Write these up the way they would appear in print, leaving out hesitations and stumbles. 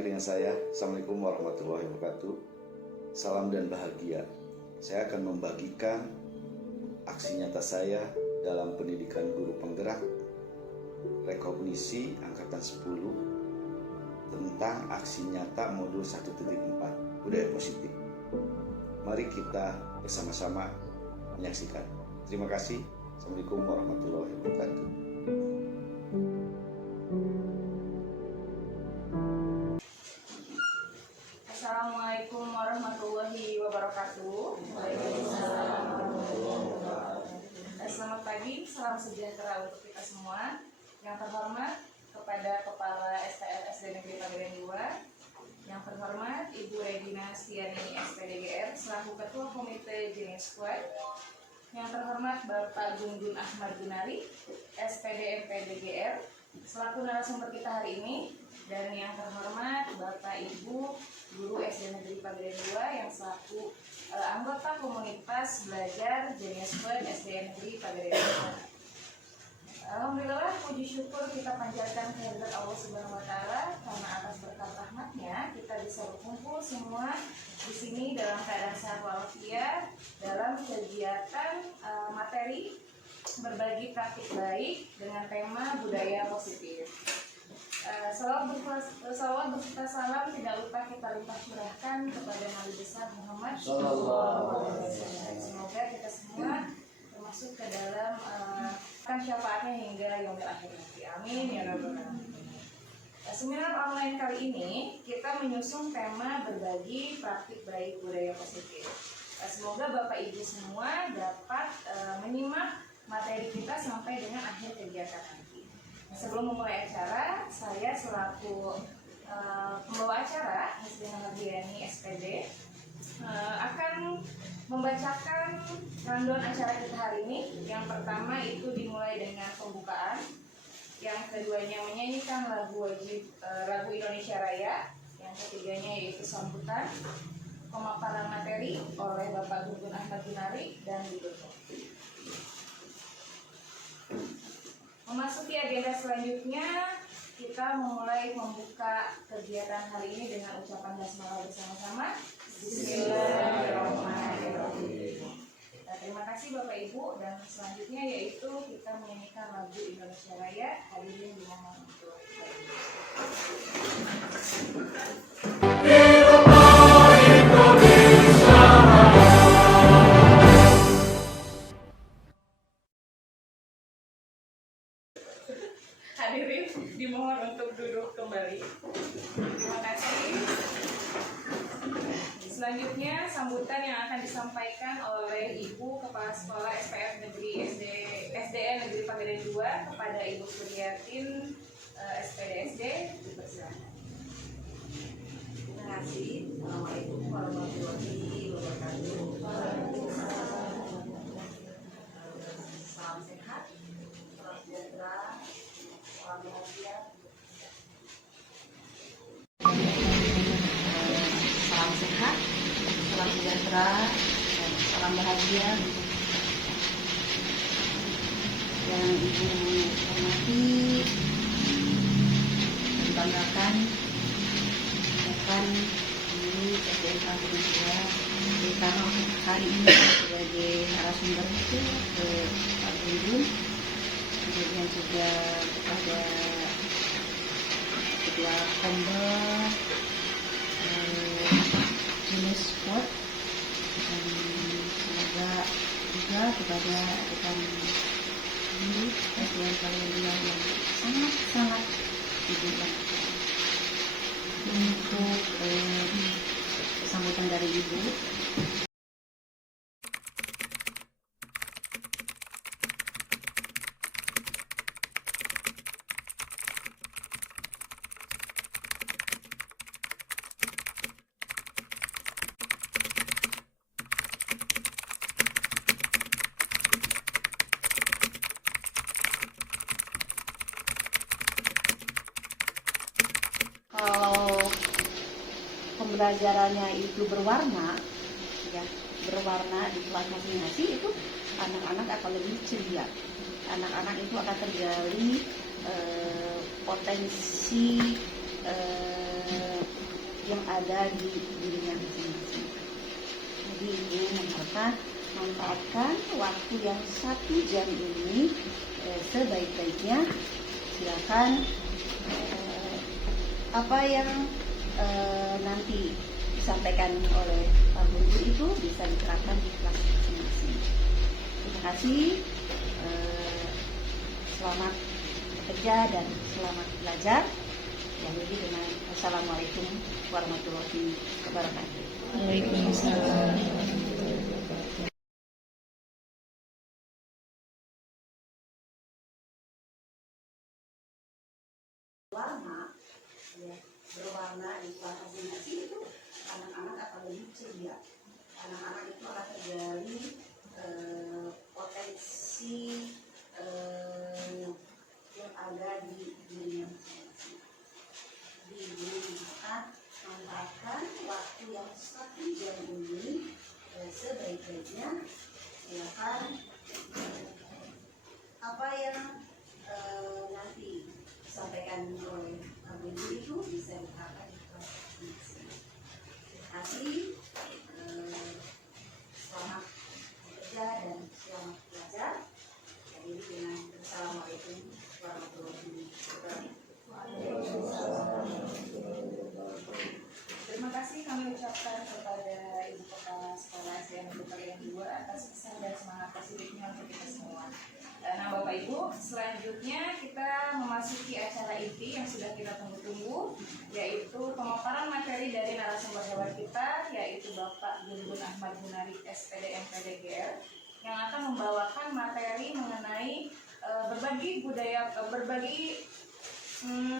lagi dengan saya. Assalamualaikum warahmatullahi wabarakatuh. Salam dan bahagia. Saya akan membagikan aksi nyata saya dalam pendidikan guru penggerak rekognisi angkatan 10 tentang aksi nyata modul 1.4 budaya positif. Mari kita bersama-sama menyaksikan. Terima kasih. Assalamualaikum warahmatullahi wabarakatuh. Assalamualaikum warahmatullahi wabarakatuh. Selamat pagi, salam sejahtera untuk kita semua. Yang terhormat kepada Kepala STL SD Negeri Pagerian 2, yang terhormat Ibu Regina Stiani SPDGR selaku Ketua Komite Jenis Squad, yang terhormat Bapak Gungun Ahmad Gunari SPD MPDGR selaku narasumber kita hari ini, dan yang terhormat Bapak Ibu Guru SD Negeri Pagerian 2 yang selaku anggota komunitas belajar Jenis Squad SD Negeri Pagerian 2. Alhamdulillah, puji syukur kita panjatkan kehadirat Allah Subhanahu wa Ta'ala karena atas berkat rahmatnya kita bisa berkumpul semua di sini dalam keadaan sehat walafiat dalam kegiatan materi berbagi praktik baik dengan tema budaya positif. Salawat berserta salam tidak lupa kita limpah curahkan kepada Nabi besar Muhammad SAW. Semoga kita semua masuk ke dalam syafaatnya hingga yaumil akhir nanti. Amin ya rabbal alamin. Seminar online kali ini kita menyusung tema berbagi praktik baik budaya positif. Semoga Bapak Ibu semua dapat menyimak materi kita sampai dengan akhir kegiatan nanti. Sebelum memulai acara, saya selaku pembawa acara SD Nurdiani SPD akan membacakan rundown acara kita hari ini. Yang pertama itu dimulai dengan pembukaan, yang keduanya menyanyikan lagu Indonesia Raya, yang ketiganya yaitu sambutan, pemaparan materi oleh Bapak Gungun Ahmad Gunari, dan ditutup. Memasuki agenda selanjutnya, kita memulai membuka kegiatan hari ini dengan ucapan basmalah bersama-sama. Bismillahirrahmanirrahim. Terima kasih Bapak Ibu, dan selanjutnya yaitu kita menyanyikan lagu Indonesia Raya. Hadirin dimohon untuk hadirin dimohon untuk duduk kembali. Terima kasih. Selanjutnya sambutan yang akan disampaikan oleh Ibu Kepala Sekolah SPF Negeri SDN Negeri Pagerian 2 kepada Ibu Suryatin SPDSD. Dipersilakan. Terima kasih. Assalamualaikum warahmatullahi wabarakatuh. Salam sehat, salam sejahtera, salam bahagia. Salam sehat, salam sejahtera, dan salam bahagia. Yang Ibu hormati dan banggakan, bukan ini SDN Pagerian 2, terutama hari ini sebagai narasumber itu ke Pak Gungun, kemudian juga kepada Ketua Komber Jenis Squad, dan semoga juga kepada rekan guru SDN Pagerian 2 yang sangat-sangat dibutuhkan untuk sambutan dari Ibu. Kalau pembelajarannya itu berwarna, ya, berwarna di kelas masing-masing, itu anak-anak akan lebih ceria. Anak-anak itu akan tergali potensi ada di dirinya masing-masing. Jadi ibu mengatakan manfaatkan waktu yang 1 jam ini sebaik-baiknya. Silakan apa yang nanti disampaikan oleh Pak Guru itu bisa diterapkan di kelas masing-masing. Terima kasih. Selamat bekerja dan selamat belajar. Yang lebih dengan Assalamualaikum warahmatullahi wabarakatuh. Waalaikumsalam. Warna, ya, berwarna di kelas masing-masing itu anak-anak akan lebih ceria. Anak-anak itu akan tergali potensi yang ada di dirinya masing-masing. Jadi ibu manfaatkan waktu yang 1 jam ini sebaik-baiknya. Silakan apa yang nanti disampaikan oleh Ibu itu bisa diterapkan di kelas masing-masing. Terima kasih. Selamat bekerja dan selamat belajar. Jadi dengan Assalamualaikum warahmatullahi wabarakatuh. Terima kasih kami ucapkan kepada Ibu Kepala Sekolah SDN Negeri Pagelaran 2 atas pesan dan semangat positifnya untuk kita semua. Nah Bapak Ibu, selanjutnya kita memasuki acara inti yang sudah kita tunggu-tunggu, yaitu pemaparan materi dari narasumber hebat kita, yaitu Bapak Gun-Gun Ahmad Gunari SPD MPDGR, yang akan membawakan materi mengenai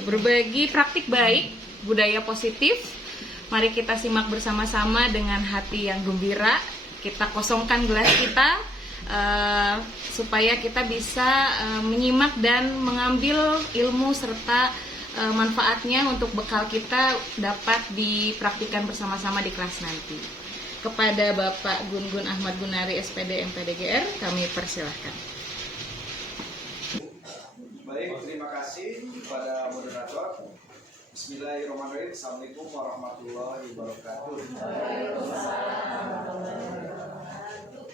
berbagi praktik baik, budaya positif. Mari kita simak bersama-sama dengan hati yang gembira. Kita kosongkan gelas kita supaya kita bisa menyimak dan mengambil ilmu serta manfaatnya untuk bekal kita dapat dipraktikkan bersama-sama di kelas nanti. Kepada Bapak Gun-Gun Ahmad Gunari SPD MPDGR, kami persilahkan. Baik, terima kasih kepada moderator. Bismillahirrahmanirrahim. Assalamualaikum warahmatullahi wabarakatuh.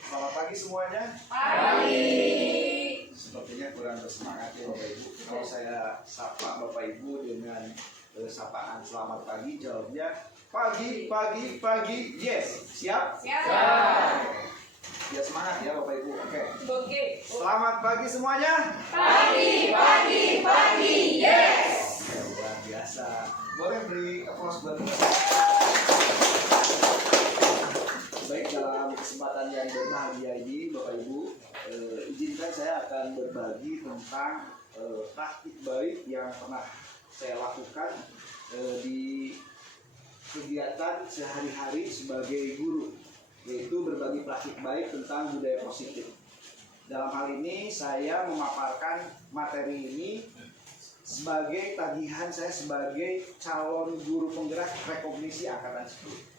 Selamat pagi semuanya. Pagi. Sepertinya kurang bersemangat ya Bapak Ibu. Kalau saya sapa Bapak Ibu dengan sapaan selamat pagi, jawabnya pagi, pagi, pagi. Yes, siap? Siap. Ya semangat ya Bapak Ibu. Oke. Oke. Selamat pagi semuanya. Pagi, pagi, pagi. Yes. Ya, luar biasa. Boleh beri applause buat baik, dalam kesempatan yang berbahagia ini Bapak Ibu, izinkan saya akan berbagi tentang praktik baik yang pernah saya lakukan di kegiatan sehari-hari sebagai guru, yaitu berbagi praktik baik tentang budaya positif. Dalam hal ini saya memaparkan materi ini sebagai tagihan saya sebagai calon guru penggerak rekognisi angkatan 10.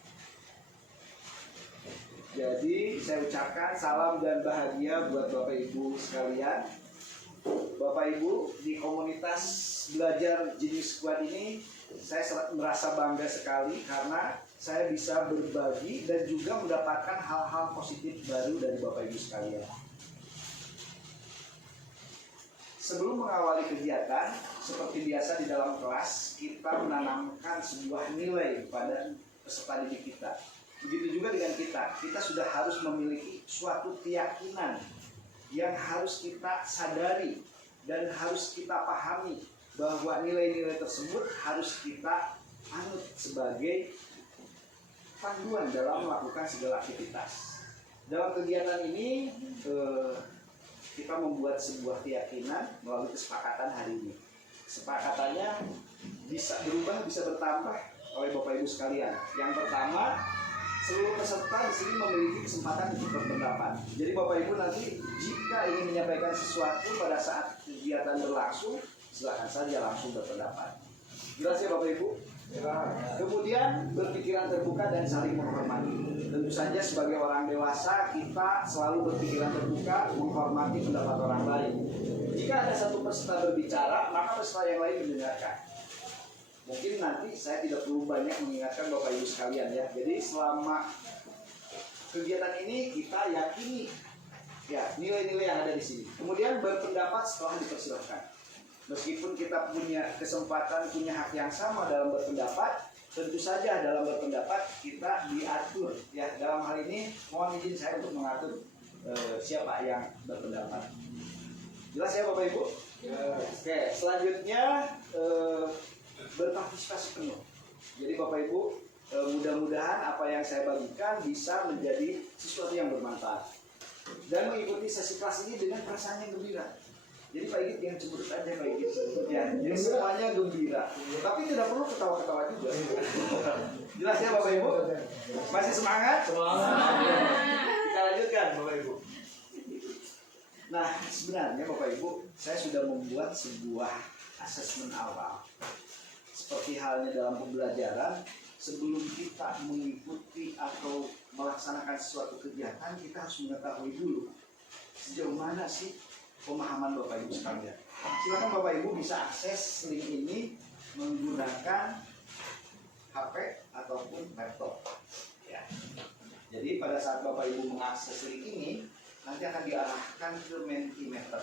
Jadi saya ucapkan salam dan bahagia buat Bapak Ibu sekalian. Bapak Ibu di komunitas belajar Genius Squad ini saya merasa bangga sekali karena saya bisa berbagi dan juga mendapatkan hal-hal positif baru dari Bapak Ibu sekalian. Sebelum mengawali kegiatan, seperti biasa di dalam kelas, kita menanamkan sebuah nilai pada peserta didik kita. Begitu juga dengan kita sudah harus memiliki suatu keyakinan yang harus kita sadari dan harus kita pahami bahwa nilai-nilai tersebut harus kita anut sebagai panduan dalam melakukan segala aktivitas. Dalam kegiatan ini kita membuat sebuah keyakinan melalui kesepakatan hari ini. Kesepakatannya bisa berubah, bisa bertambah oleh Bapak Ibu sekalian. Yang pertama, seluruh peserta di sini memiliki kesempatan untuk berpendapat. Jadi Bapak Ibu nanti jika ingin menyampaikan sesuatu pada saat kegiatan berlangsung, silakan saja langsung berpendapat. Jelas ya Bapak Ibu? Kemudian berpikiran terbuka dan saling menghormati. Tentu saja sebagai orang dewasa kita selalu berpikiran terbuka, menghormati pendapat orang lain. Jika ada satu peserta berbicara, maka peserta yang lain mendengarkan. Mungkin nanti saya tidak perlu banyak mengingatkan Bapak Ibu sekalian ya. Jadi selama kegiatan ini kita yakini ya nilai-nilai yang ada di sini. Kemudian berpendapat setelah dipersilahkan. Meskipun kita punya kesempatan, punya hak yang sama dalam berpendapat, tentu saja dalam berpendapat kita diatur ya. Dalam hal ini mohon izin saya untuk mengatur siapa yang berpendapat. Jelas ya Bapak Ibu? Oke, selanjutnya berpartisipasi penuh. Jadi Bapak Ibu, mudah-mudahan apa yang saya bagikan bisa menjadi sesuatu yang bermanfaat dan mengikuti sesi kelas ini dengan perasaan yang gembira. Jadi Pak Igit jangan cemberut aja Pak Igit. Ya, jadi semuanya gembira. Tapi tidak perlu ketawa-ketawa juga. Jelas ya Bapak Ibu? Masih semangat? Semangat. Kita lanjutkan Bapak Ibu. Nah, sebenarnya Bapak Ibu, saya sudah membuat sebuah asesmen awal. Seperti halnya dalam pembelajaran, sebelum kita mengikuti atau melaksanakan suatu kegiatan, kita harus mengetahui dulu sejauh mana sih pemahaman Bapak Ibu sekalian. Silakan Bapak Ibu bisa akses link ini menggunakan HP ataupun laptop. Ya. Jadi pada saat Bapak Ibu mengakses link ini, nanti akan diarahkan ke Mentimeter.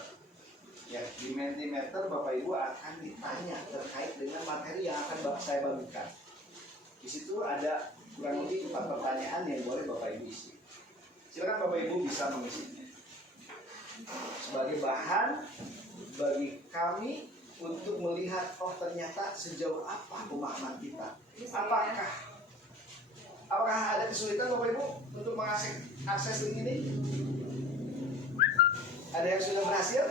Ya, di Mentimeter Bapak Ibu akan ditanya terkait dengan materi yang akan saya bagikan. Di situ ada kurang lebih 4 pertanyaan yang boleh Bapak Ibu isi. Silakan Bapak Ibu bisa mengisinya. Sebagai bahan bagi kami untuk melihat ternyata sejauh apa pemahaman kita. Apakah ada kesulitan Bapak Ibu untuk mengakses link ini? Ada yang sudah berhasil?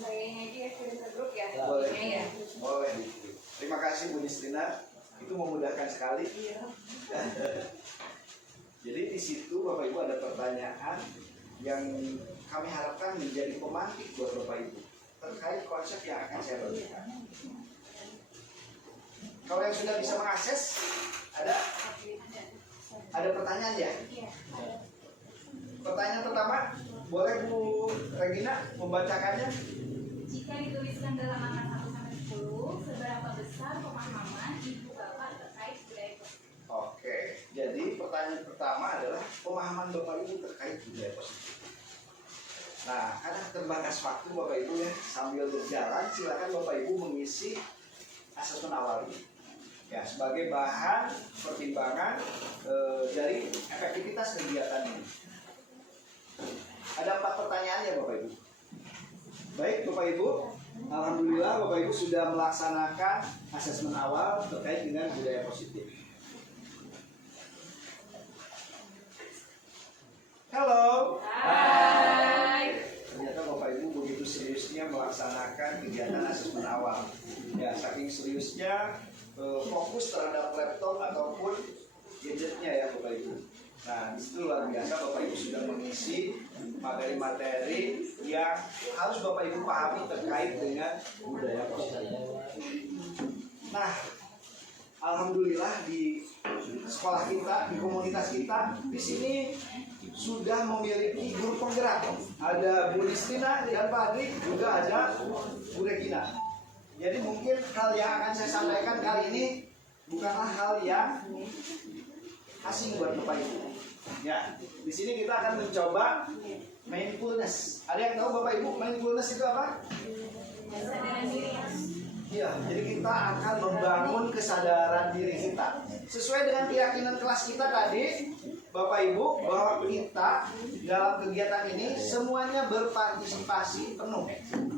Saya aja kirim ke grup ya. Boleh. Ya. Boleh. Terima kasih Bu Nistrina. Itu memudahkan sekali. Iya. Jadi di situ Bapak Ibu ada pertanyaan yang kami harapkan menjadi pemantik buat Bapak Ibu terkait konsep yang akan saya bagikan. Kalau yang sudah bisa mengakses, ada pertanyaan ya? Pertanyaan pertama, boleh Bu Regina membacakannya? Jika dituliskan dalam angka 1 sampai 10, seberapa besar pemahaman Ibu Bapak terkait budaya positif? Oke, jadi pertanyaan pertama adalah pemahaman Bapak Ibu terkait budaya positif. Nah, karena terbatas waktu Bapak Ibu ya, sambil berjalan silakan Bapak Ibu mengisi asesmen awal ini. Ya, sebagai bahan pertimbangan dari efektivitas kegiatan ini. Ada 4 pertanyaan ya Bapak Ibu. Baik Bapak Ibu, alhamdulillah Bapak Ibu sudah melaksanakan asesmen awal terkait dengan budaya positif. Halo. Hai. Ternyata Bapak Ibu begitu seriusnya melaksanakan kegiatan asesmen awal. Ya, saking seriusnya fokus terhadap laptop ataupun gadgetnya ya Bapak Ibu. Nah, disitu luar biasa Bapak Ibu sudah mengisi materi-materi yang harus Bapak Ibu pahami terkait dengan budaya positif. Nah, alhamdulillah di sekolah kita, di komunitas kita, di sini sudah memiliki guru penggerak. Ada Bu Nistina dan Pak Adri, juga ada Bu Regina. Jadi mungkin hal yang akan saya sampaikan kali ini bukanlah hal yang asing buat Bapak Ibu. Ya, di sini kita akan mencoba mindfulness. Ada yang tahu Bapak Ibu mindfulness itu apa? Kesadaran diri. Iya, jadi kita akan membangun kesadaran diri kita. Sesuai dengan keyakinan kelas kita tadi, Bapak Ibu, bahwa kita dalam kegiatan ini semuanya berpartisipasi penuh.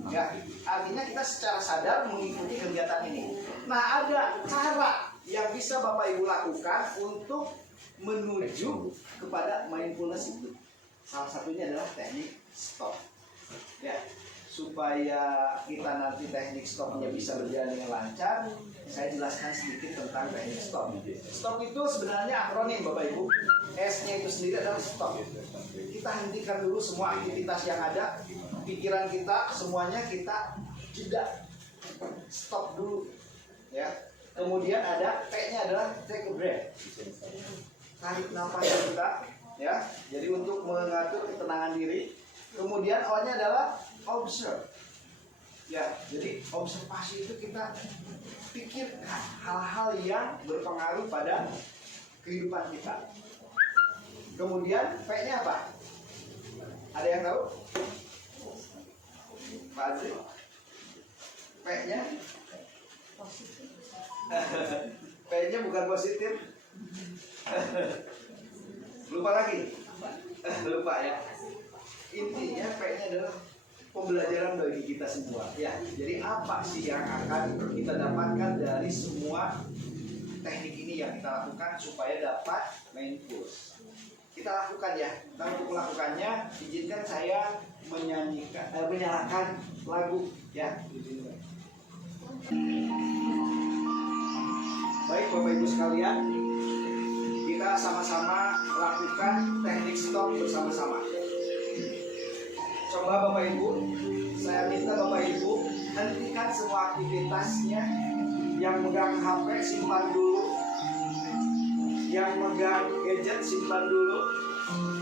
Ya, artinya kita secara sadar mengikuti kegiatan ini. Nah, ada cara yang bisa Bapak Ibu lakukan untuk menuju kepada mindfulness itu. Salah satunya adalah teknik stop. Ya, supaya kita nanti teknik stopnya bisa berjalan dengan lancar, saya jelaskan sedikit tentang teknik stop. Stop itu sebenarnya akronim Bapak Ibu. S-nya itu sendiri adalah stop. Kita hentikan dulu semua aktivitas yang ada, pikiran kita semuanya kita jeda, stop dulu. Ya. Kemudian ada T-nya adalah take a breath. Tarik nafas kita, ya. Jadi untuk mengatur ketenangan diri. Kemudian O-nya adalah observe. Ya, jadi observasi itu kita pikirkan hal-hal yang berpengaruh pada kehidupan kita. Kemudian P-nya apa? Ada yang tahu? Pak Azri? P-nya? P-nya bukan positif. Lupa lagi? Lupa ya. Intinya P-nya adalah pembelajaran bagi kita semua. Ya, jadi apa sih yang akan kita dapatkan dari semua teknik ini yang kita lakukan supaya dapat mindfulness? Kita lakukan ya. Dan untuk melakukannya, izinkan saya menyalakan lagu ya. Baik Bapak Ibu sekalian, kita sama-sama lakukan teknik stop bersama-sama. Coba Bapak Ibu, saya minta Bapak Ibu hentikan semua aktivitasnya. Yang megang HP simpan dulu, yang megang gadget simpan dulu.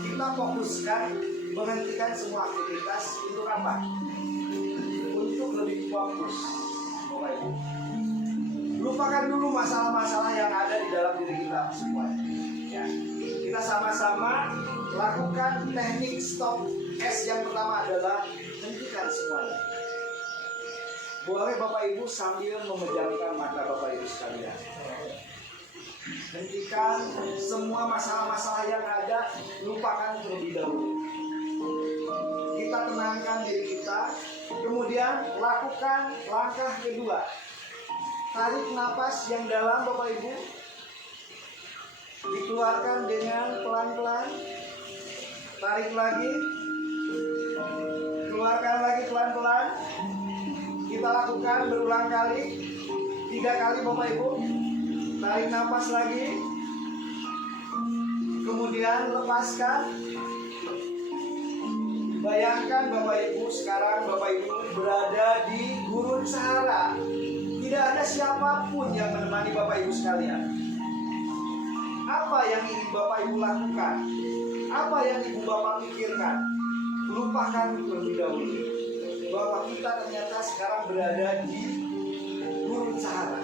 Kita fokuskan menghentikan semua aktivitas untuk apa? Untuk lebih fokus Bapak Ibu. Lupakan dulu masalah-masalah yang ada di dalam diri kita semua. Ya. Kita sama-sama lakukan teknik stop. S yang pertama adalah hentikan semuanya. Boleh Bapak Ibu sambil memejamkan mata Bapak Ibu sekalian. Hentikan semua masalah-masalah yang ada, lupakan terlebih dahulu. Kita tenangkan diri kita, kemudian lakukan langkah kedua. Tarik napas yang dalam Bapak Ibu, dikeluarkan dengan pelan-pelan. Tarik lagi, keluarkan lagi pelan-pelan. Kita lakukan berulang kali, 3 kali Bapak Ibu. Tarik napas lagi, kemudian lepaskan. Bayangkan Bapak Ibu, sekarang Bapak Ibu berada di gurun Sahara. Tidak ada siapapun yang menemani Bapak Ibu sekalian. Apa yang ingin Bapak Ibu lakukan? Apa yang Ibu Bapak pikirkan? Lupakan terlebih dahulu bahwa kita ternyata sekarang berada di gurun Sahara.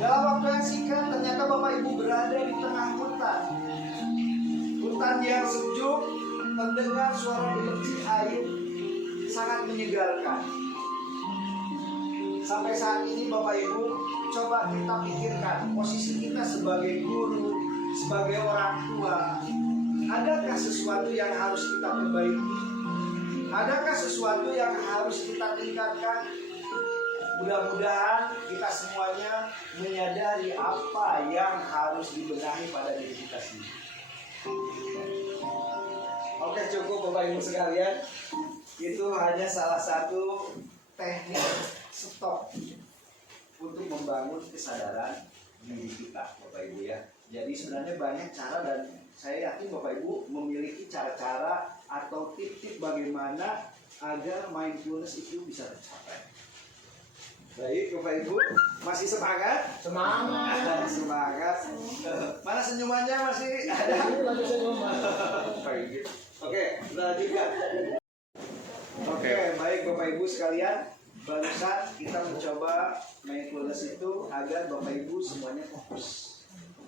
Dalam waktu yang singkat ternyata Bapak Ibu berada di tengah hutan. Hutan yang sejuk, terdengar suara denyut air, sangat menyegarkan. Sampai saat ini Bapak Ibu, coba kita pikirkan posisi kita sebagai guru, sebagai orang tua. Adakah sesuatu yang harus kita perbaiki? Adakah sesuatu yang harus kita tingkatkan? Mudah-mudahan kita semuanya menyadari apa yang harus dibenahi pada diri kita sendiri. Oke, cukup Bapak Ibu sekalian. Itu hanya salah satu teknik stop untuk membangun kesadaran diri kita, Bapak Ibu ya. Jadi sebenarnya banyak cara dan saya yakin Bapak Ibu memiliki cara-cara atau tip-tip bagaimana agar mindfulness itu bisa tercapai. Baik Bapak Ibu, masih semangat? Semangat. Semangat. Mana senyumannya masih ada? Lagi senyuman. Oke, lanjutkan. Oke, baik Bapak Ibu sekalian. Barusan kita mencoba mindfulness itu agar Bapak Ibu semuanya fokus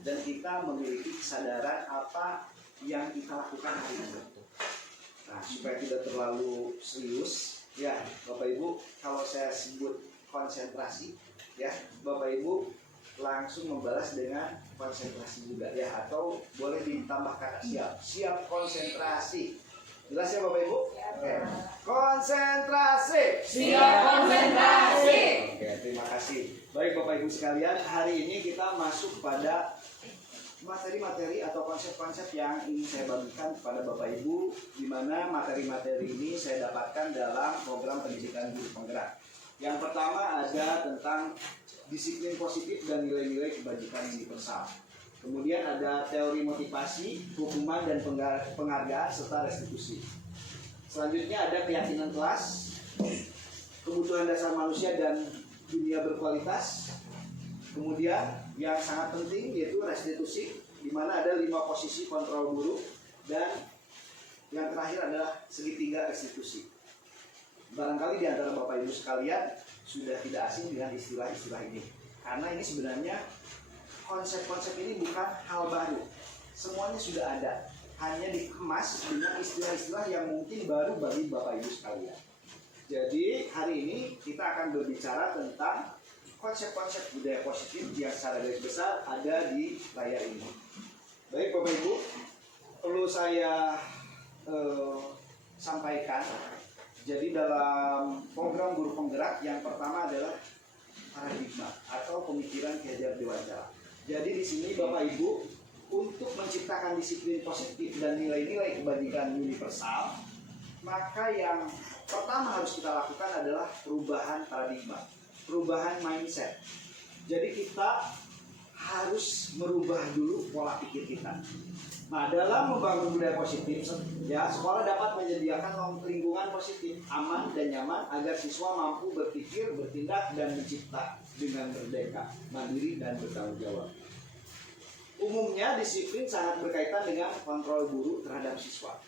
dan kita memiliki kesadaran apa yang kita lakukan hari ini. Nah, supaya tidak terlalu serius, ya Bapak Ibu, kalau saya sebut konsentrasi, ya Bapak Ibu langsung membalas dengan konsentrasi juga, ya, atau boleh ditambahkan siap konsentrasi. Jelas ya Bapak Ibu? Oke. Konsentrasi. Siap konsentrasi. Oke, terima kasih. Baik Bapak Ibu sekalian, hari ini kita masuk pada materi-materi atau konsep-konsep yang ingin saya bagikan kepada Bapak Ibu, di mana materi-materi ini saya dapatkan dalam program pendidikan guru penggerak. Yang pertama ada tentang disiplin positif dan nilai-nilai kebajikan universal. Kemudian ada teori motivasi, hukuman dan penghargaan serta restitusi. Selanjutnya ada keyakinan kelas, kebutuhan dasar manusia dan dunia berkualitas. Kemudian yang sangat penting yaitu restitusi, di mana ada 5 posisi kontrol buruk, dan yang terakhir adalah segitiga restitusi. Barangkali di antara Bapak Ibu sekalian sudah tidak asing dengan istilah-istilah ini. Karena ini sebenarnya konsep-konsep ini bukan hal baru. Semuanya sudah ada. Hanya dikemas dengan istilah-istilah yang mungkin baru bagi Bapak Ibu sekalian. Jadi hari ini kita akan berbicara tentang konsep-konsep budaya positif yang secara garis besar ada di layar ini. Baik Bapak Ibu, perlu saya sampaikan. Jadi dalam program guru penggerak yang pertama adalah paradigma atau pemikiran Ki Hajar Dewantara. Jadi di sini Bapak Ibu untuk menciptakan disiplin positif dan nilai-nilai kebajikan universal, maka yang pertama harus kita lakukan adalah perubahan paradigma, perubahan mindset. Jadi kita harus merubah dulu pola pikir kita. Nah, dalam membangun budaya positif, ya, sekolah dapat menyediakan lingkungan positif, aman dan nyaman agar siswa mampu berpikir, bertindak, dan mencipta dengan merdeka, mandiri, dan bertanggung jawab. Umumnya disiplin sangat berkaitan dengan kontrol guru terhadap siswa.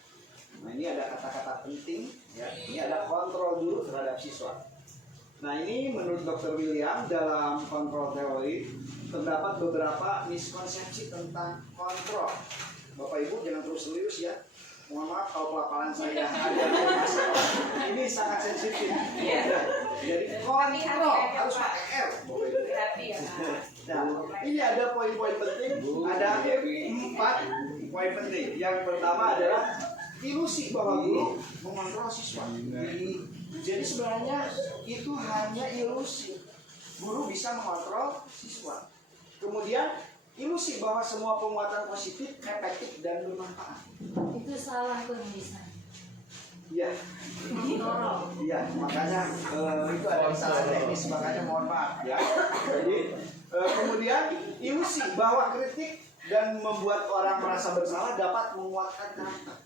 Nah, ini ada kata-kata penting, ya. Ini ada kontrol guru terhadap siswa. Nah, ini menurut Dr. William dalam kontrol teori terdapat beberapa miskonsepsi tentang kontrol. Bapak Ibu jangan terus serius ya. Mohon maaf kalau pelafalan saya ada masalah. Ini sangat sensitif. Jadi kontrol harus pakai R. Berarti ya. Nah, ini ada poin-poin penting. Ada 4 poin penting. Yang pertama adalah ilusi bahwa guru mengontrol siswa. Jadi sebenarnya itu hanya ilusi. Guru bisa mengontrol siswa. Kemudian ilusi bahwa semua penguatan positif, efektif, dan bermanfaat. Itu salah penulisan. Iya. Iya, makanya itu ada kesalahan teknis, makanya mohon maaf ya. Jadi kemudian ilusi bahwa kritik dan membuat orang merasa bersalah dapat menguatkan karakter.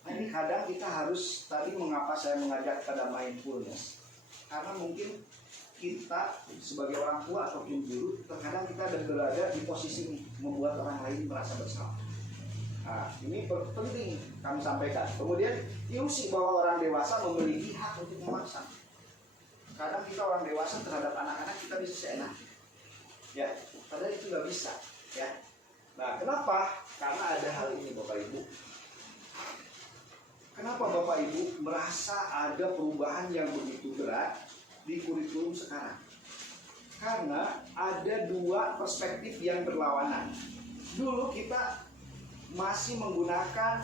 Nah, ini kadang kita harus, tadi mengapa saya mengajak pada mindfulness, karena mungkin kita sebagai orang tua ataupun guru terkadang kita berada di posisi ini membuat orang lain merasa bersalah. Nah, ini penting kami sampaikan. Kemudian ilusi bahwa orang dewasa memiliki hak untuk memaksa. Kadang kita orang dewasa terhadap anak-anak kita bisa seenak, ya, padahal itu nggak bisa, ya. Nah, kenapa? Karena ada hal ini Bapak Ibu. Kenapa Bapak Ibu merasa ada perubahan yang begitu berat di kurikulum sekarang? Karena ada 2 perspektif yang berlawanan. Dulu kita masih menggunakan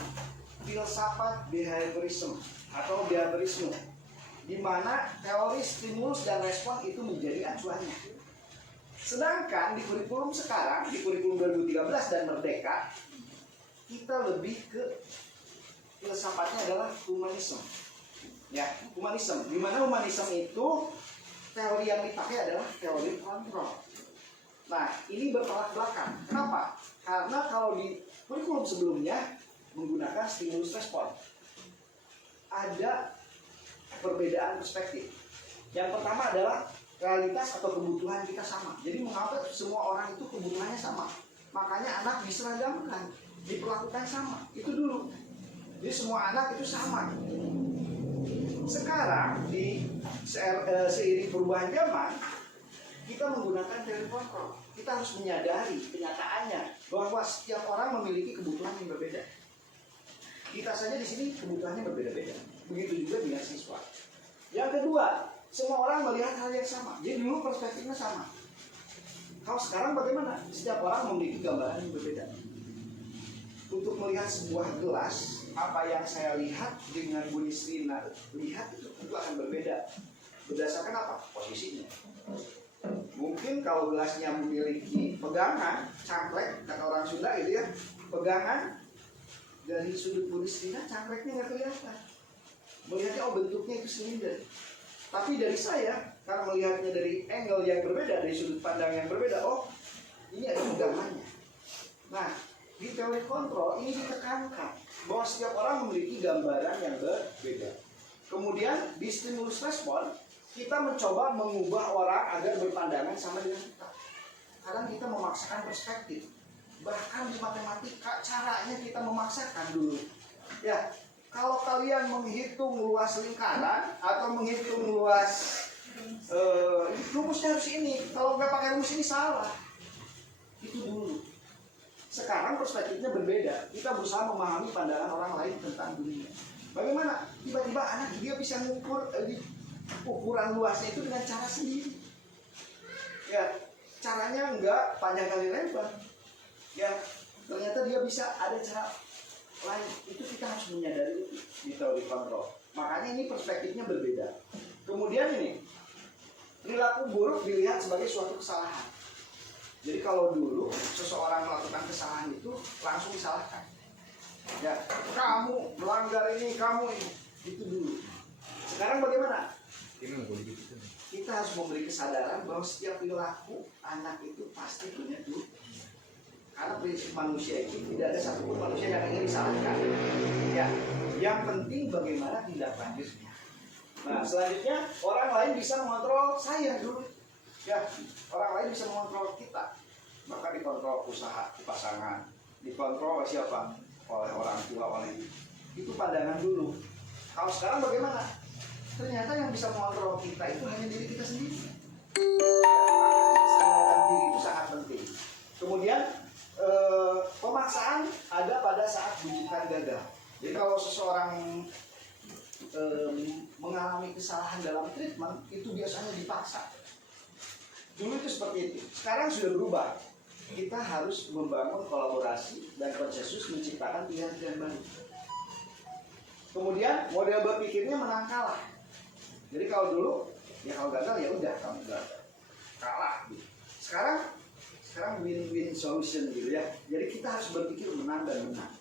filsafat behaviorisme atau behaviorisme, di mana teori stimulus dan respon itu menjadi acuannya. Sedangkan di kurikulum sekarang, di kurikulum 2013 dan Merdeka, kita lebih ke filsafatnya adalah humanisme. Ya, humanisme. Di mana humanisme itu teori yang dipakai adalah teori kontrol. Nah, ini bertolak belakang. Kenapa? Karena kalau di kurikulum sebelumnya menggunakan stimulus respon, ada perbedaan perspektif. Yang pertama adalah realitas atau kebutuhan kita sama. Jadi mengapa semua orang itu kebutuhannya sama? Makanya anak diseragamkan, diperlakukan sama. Itu dulu. Jadi semua anak itu sama. Sekarang di seiring perubahan zaman, kita menggunakan teori kontrol. Kita harus menyadari kenyataannya bahwa setiap orang memiliki kebutuhan yang berbeda. Kita saja di sini kebutuhannya berbeda-beda. Begitu juga dengan siswa. Yang kedua, semua orang melihat hal yang sama. Jadi dulu perspektifnya sama. Kalau sekarang bagaimana? Setiap orang memiliki gambaran yang berbeda. Untuk melihat sebuah gelas, apa yang saya lihat dengan Bu Nisrina lihat itu tentu akan berbeda. Berdasarkan apa? Posisinya. Mungkin kalau gelasnya memiliki pegangan, cangklek, kata orang Sunda gitu ya, pegangan, dari sudut Bu Nisrina cangkleknya nggak kelihatan. Melihatnya oh bentuknya itu silinder. Tapi dari saya, karena melihatnya dari angle yang berbeda, dari sudut pandang yang berbeda, oh ini ada pegangannya. Nah, di teori kontrol ini ditekankan bahwa setiap orang memiliki gambaran yang berbeda. Kemudian di stimulus respon, kita mencoba mengubah orang agar berpandangan sama dengan kita. Kadang kita memaksakan perspektif. Bahkan di matematika caranya kita memaksakan dulu. Ya, Kalau kalian menghitung luas lingkaran atau menghitung luas rumusnya harus ini. Kalau nggak pakai rumus ini salah. Itu dulu. Sekarang perspektifnya berbeda. Kita berusaha memahami pandangan orang lain tentang dunia. Bagaimana? Tiba-tiba anak dia bisa mengukur ukuran luasnya itu dengan cara sendiri. Ya, caranya enggak panjang kali lebar. Ya, ternyata dia bisa ada cara lain. Itu kita harus menyadari itu di teori kontrol. Makanya ini perspektifnya berbeda. Kemudian ini, perilaku buruk dilihat sebagai suatu kesalahan. Jadi kalau dulu seseorang melakukan kesalahan itu langsung disalahkan. Ya, kamu melanggar ini, kamu ini. Itu dulu. Sekarang bagaimana? Kita harus memberi kesadaran bahwa setiap perilaku anak itu pasti punya dosa. Karena prinsip manusia itu tidak ada satupun manusia yang ingin disalahkan. Ya, yang penting bagaimana tindak lanjutnya. Nah, selanjutnya orang lain bisa mengontrol saya dulu. Ya, orang lain bisa mengontrol kita. Maka dikontrol usaha, pasangan, dikontrol oleh siapa? Oleh orang tua, oleh itu pandangan dulu. Kalau sekarang bagaimana? Ternyata yang bisa mengontrol kita itu hanya diri kita sendiri. Kesadaran diri itu sangat penting. Kemudian pemaksaan ada pada saat bujukan gagal. Jadi kalau seseorang mengalami kesalahan dalam treatment itu biasanya dipaksa. Dulu itu seperti itu. Sekarang sudah berubah. Kita harus membangun kolaborasi dan konsensus menciptakan pilihan-pilihan baru. Kemudian model berpikirnya menang kalah. Jadi kalau dulu ya kalau gagal ya udah kamu gagal, kalah. Gitu. Sekarang win-win solution gitu ya. Jadi kita harus berpikir menang dan menang.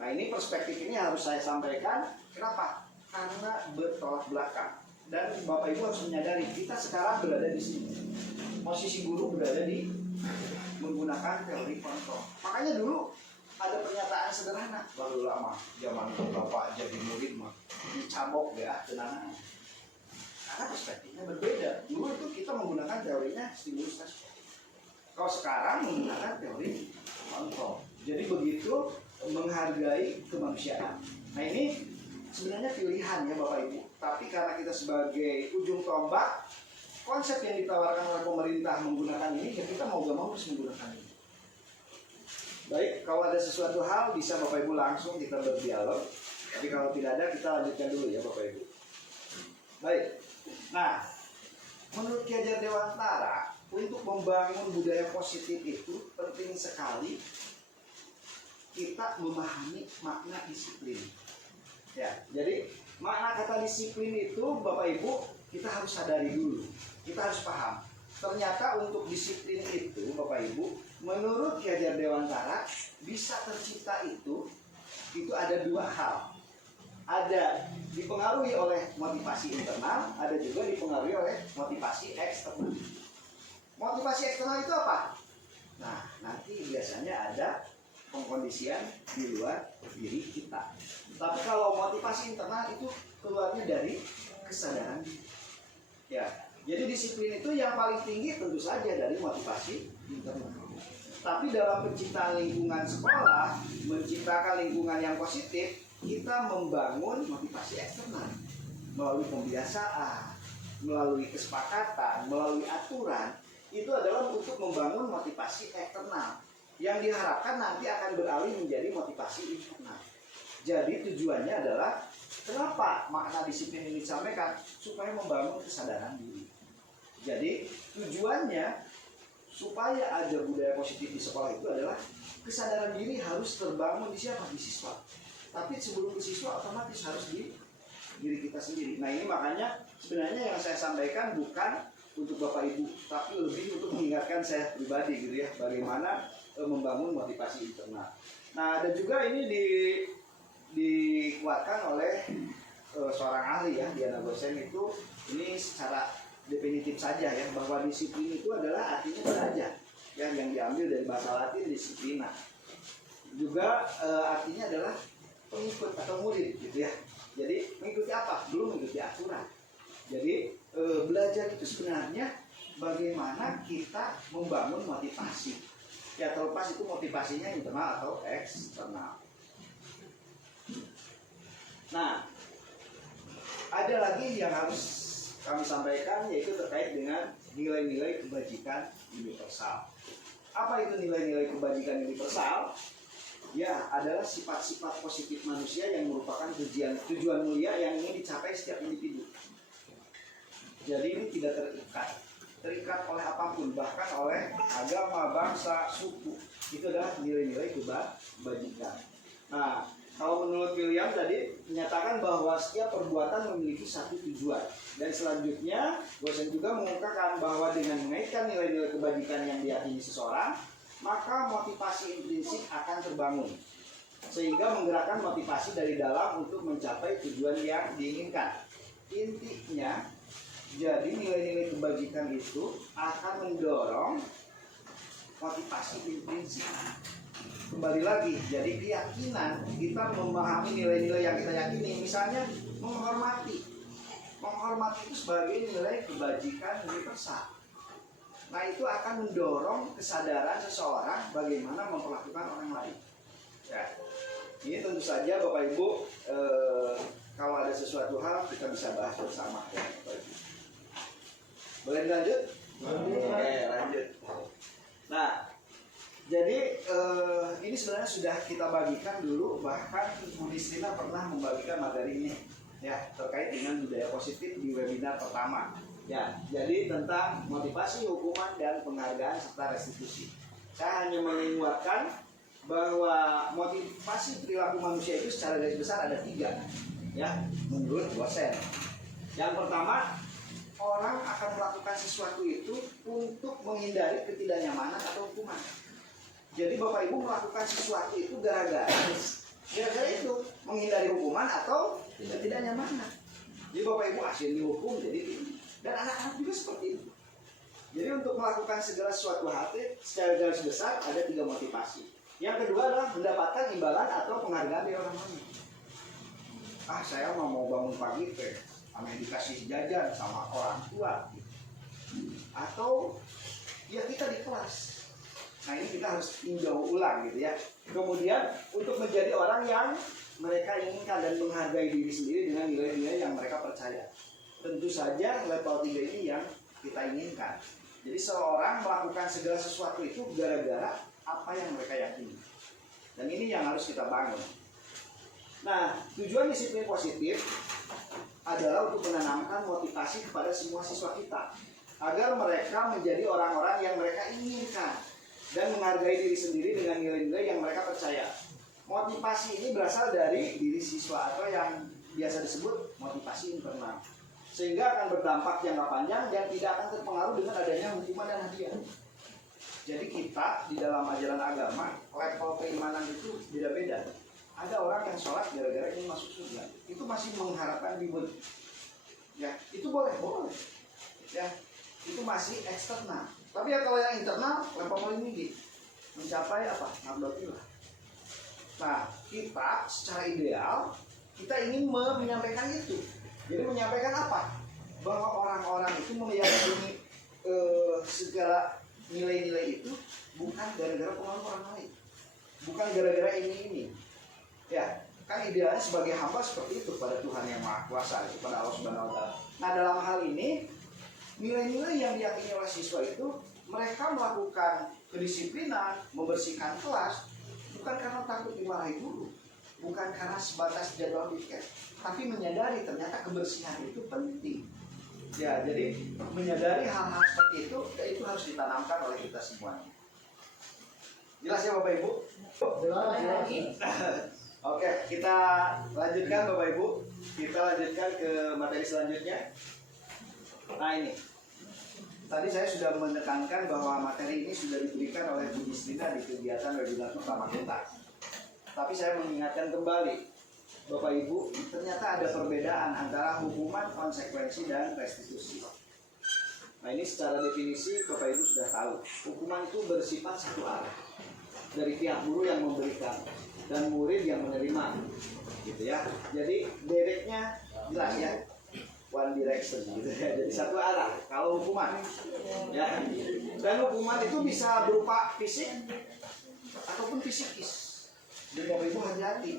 Nah ini perspektif ini harus saya sampaikan. Kenapa? Karena bertolak belakang. Dan Bapak Ibu harus menyadari kita sekarang berada di sini. Posisi guru berada di menggunakan teori kontrol. Makanya dulu ada pernyataan sederhana. Lalu lama zaman Bapak jadi murid mah dicabok ya tenang. Karena perspektifnya berbeda. Dulu itu kita menggunakan teorinya stimulus respons. Kalau sekarang menggunakan teori kontrol. Jadi begitu menghargai kemanusiaan. Nah ini sebenarnya pilihan ya Bapak Ibu. Tapi karena kita sebagai ujung tombak, konsep yang ditawarkan oleh pemerintah menggunakan ini, ya kita mau gak mau harus menggunakan ini. Baik, kalau ada sesuatu hal bisa Bapak Ibu langsung kita berdialog. Tapi kalau tidak ada kita lanjutkan dulu ya Bapak Ibu. Baik, nah menurut Ki Hajar Dewantara, untuk membangun budaya positif itu penting sekali kita memahami makna disiplin. Ya, jadi makna kata disiplin itu Bapak Ibu kita harus sadari dulu. Kita harus paham. Ternyata untuk disiplin itu Bapak Ibu, menurut Ki Hajar Dewantara bisa tercipta itu ada dua hal. Ada dipengaruhi oleh motivasi internal, ada juga dipengaruhi oleh motivasi eksternal. Motivasi eksternal itu apa? Nah, nanti biasanya ada pengkondisian di luar diri kita. Tapi kalau motivasi internal itu keluarnya dari kesadaran diri. Ya, jadi disiplin itu yang paling tinggi tentu saja dari motivasi internal. Tapi dalam penciptaan lingkungan sekolah, menciptakan lingkungan yang positif, kita membangun motivasi eksternal melalui pembiasaan, melalui kesepakatan, melalui aturan. Itu adalah untuk membangun motivasi eksternal yang diharapkan nanti akan beralih menjadi motivasi internal. Jadi tujuannya adalah kenapa makna disiplin ini disampaikan? Supaya membangun kesadaran diri. Jadi tujuannya supaya ada budaya positif di sekolah itu adalah kesadaran diri harus terbangun di siapa? Di siswa. Tapi sebelum ke siswa otomatis harus di diri kita sendiri. Nah ini makanya sebenarnya yang saya sampaikan bukan untuk Bapak Ibu, tapi lebih untuk mengingatkan saya pribadi gitu ya, bagaimana membangun motivasi internal. Nah dan juga ini dikuatkan oleh seorang ahli ya, Diana Gosen itu ini secara definitif saja ya, bahwa disiplin itu adalah artinya belajar ya, yang diambil dari bahasa Latin disiplina. Juga artinya adalah pengikut atau murid gitu ya. Jadi mengikuti apa? Belum mengikuti aturan. Jadi belajar itu sebenarnya bagaimana kita membangun motivasi. Ya terlepas itu motivasinya internal atau eksternal. Nah, ada lagi yang harus kami sampaikan, yaitu terkait dengan nilai-nilai kebajikan universal. Apa itu nilai-nilai kebajikan universal? Ya, adalah sifat-sifat positif manusia yang merupakan tujuan mulia yang ingin dicapai setiap individu. Jadi ini tidak terikat oleh apapun, bahkan oleh agama, bangsa, suku. Itu adalah nilai-nilai kebajikan. Nah, kalau menurut William tadi menyatakan bahwa setiap perbuatan memiliki satu tujuan. Dan selanjutnya, dosen juga mengungkapkan bahwa dengan mengaitkan nilai-nilai kebajikan yang diyakini seseorang, maka motivasi intrinsik akan terbangun. Sehingga menggerakkan motivasi dari dalam untuk mencapai tujuan yang diinginkan. Intinya, jadi nilai-nilai kebajikan itu akan mendorong motivasi intrinsik. Kembali lagi, jadi keyakinan kita memahami nilai-nilai yang kita yakini. Misalnya menghormati itu sebagai nilai kebajikan universal. Nah, itu akan mendorong kesadaran seseorang bagaimana memperlakukan orang lain. Ya, ini tentu saja Bapak Ibu, kalau ada sesuatu hal kita bisa bahas bersama ya, Bapak Ibu. Boleh dilanjut? Oke, lanjut. Nah, jadi ini sebenarnya sudah kita bagikan dulu, bahkan Bu Disrina pernah membagikan materi ini ya, terkait dengan budaya positif di webinar pertama. Ya, jadi tentang motivasi, hukuman, dan penghargaan serta restitusi. Saya hanya menguatkan bahwa motivasi perilaku manusia itu secara garis besar ada 3, ya, menurut dosen. Yang pertama, orang akan melakukan sesuatu itu untuk menghindari ketidaknyamanan atau hukuman. Jadi Bapak Ibu melakukan sesuatu itu gara-gara itu menghindari hukuman atau ketidaknyamanan. Jadi Bapak Ibu asyik dihukum, jadi dan anak-anak juga seperti itu. Jadi untuk melakukan segala sesuatu hal secara garis besar ada 3 motivasi. Yang kedua adalah mendapatkan imbalan atau penghargaan dari orang lain. Saya mau bangun pagi sama dikasih jajan sama orang tua. Atau ya kita di kelas. Nah, ini kita harus tinjau ulang gitu ya. Kemudian untuk menjadi orang yang mereka inginkan dan menghargai diri sendiri dengan nilai-nilai yang mereka percaya. Tentu saja level 3 ini yang kita inginkan. Jadi seorang melakukan segala sesuatu itu gara-gara apa yang mereka yakini. Dan ini yang harus kita bangun. Nah, tujuan disiplin positif adalah untuk menanamkan motivasi kepada semua siswa kita, agar mereka menjadi orang-orang yang mereka inginkan dan menghargai diri sendiri dengan nilai-nilai yang mereka percaya. Motivasi ini berasal dari diri siswa atau yang biasa disebut motivasi internal, sehingga akan berdampak jangka panjang dan tidak akan terpengaruh dengan adanya hukuman dan hadiah. Jadi kita di dalam ajaran agama, level keimanan itu beda-beda. Ada orang yang sholat gara-gara ingin masuk surga, itu masih mengharapkan reward. Ya, itu boleh. Ya, itu masih eksternal. Tapi ya kalau yang internal, level paling tinggi, mencapai apa? Nabdotillah. Nah, kita secara ideal kita ingin menyampaikan itu. Jadi menyampaikan apa? Bahwa orang-orang itu meyakini segala nilai-nilai itu bukan gara-gara pengaruh orang lain, bukan gara-gara ini. Ya, kan idealnya sebagai hamba seperti itu pada Tuhan yang Maha Kuasa, kepada Allah Subhanahu Wa Taala. Nah, dalam hal ini nilai-nilai yang diyakini oleh siswa itu mereka melakukan kedisiplinan, membersihkan kelas bukan karena takut dimarahi guru, bukan karena sebatas jadwal piket, tapi menyadari ternyata kebersihan itu penting. Ya, jadi menyadari hal-hal seperti itu harus ditanamkan oleh kita semuanya. Jelas ya Bapak Ibu? Jelas. Oke, kita lanjutkan Bapak Ibu. Kita lanjutkan ke materi selanjutnya. Nah, ini. Tadi saya sudah menekankan bahwa materi ini sudah diberikan oleh Bu Disrina di kegiatan webinar pertama kita. Tapi saya mengingatkan kembali, Bapak Ibu, ternyata ada perbedaan antara hukuman, konsekuensi, dan restitusi. Nah, ini secara definisi Bapak Ibu sudah tahu. Hukuman itu bersifat satu arah, dari pihak guru yang memberikan dan murid yang menerima, gitu ya. Jadi directnya jelas ya, one direction, gitu ya. Jadi satu arah. Kalau hukuman, ya, dan hukuman itu bisa berupa fisik ataupun psikis. Jadi Bapak Ibu hati-hati.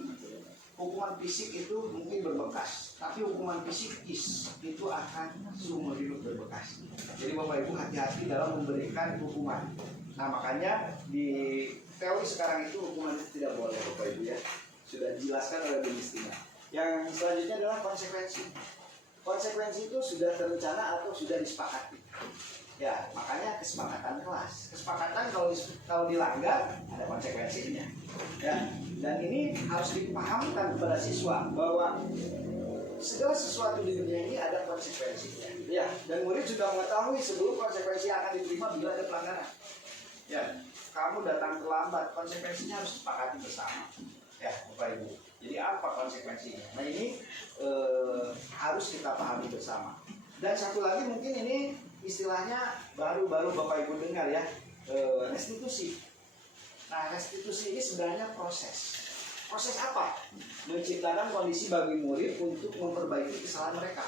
hukuman fisik itu mungkin berbekas, tapi hukuman psikis itu akan seumur hidup berbekas. Jadi Bapak Ibu hati-hati dalam memberikan hukuman. Nah makanya di teori sekarang itu hukuman itu tidak boleh Bapak Ibu ya. Sudah dijelaskan oleh Bu Mistina. Yang selanjutnya adalah konsekuensi. Konsekuensi itu sudah terencana atau sudah disepakati. Ya, makanya kesepakatan kelas. Kesepakatan kalau dilanggar ada konsekuensinya. Ya, dan ini harus dipahamkan kepada siswa bahwa segala sesuatu di dunia ini ada konsekuensinya. Ya, dan murid sudah mengetahui sebelum konsekuensi akan diterima bila ada pelanggaran. Ya, kamu datang terlambat, konsekuensinya harus disepakati bersama. Ya, Bapak Ibu. Jadi apa konsekuensinya? Nah ini harus kita pahami bersama. Dan satu lagi mungkin ini istilahnya baru-baru Bapak Ibu dengar ya, restitusi. Nah restitusi ini sebenarnya proses. Proses apa? Menciptakan kondisi bagi murid untuk memperbaiki kesalahan mereka.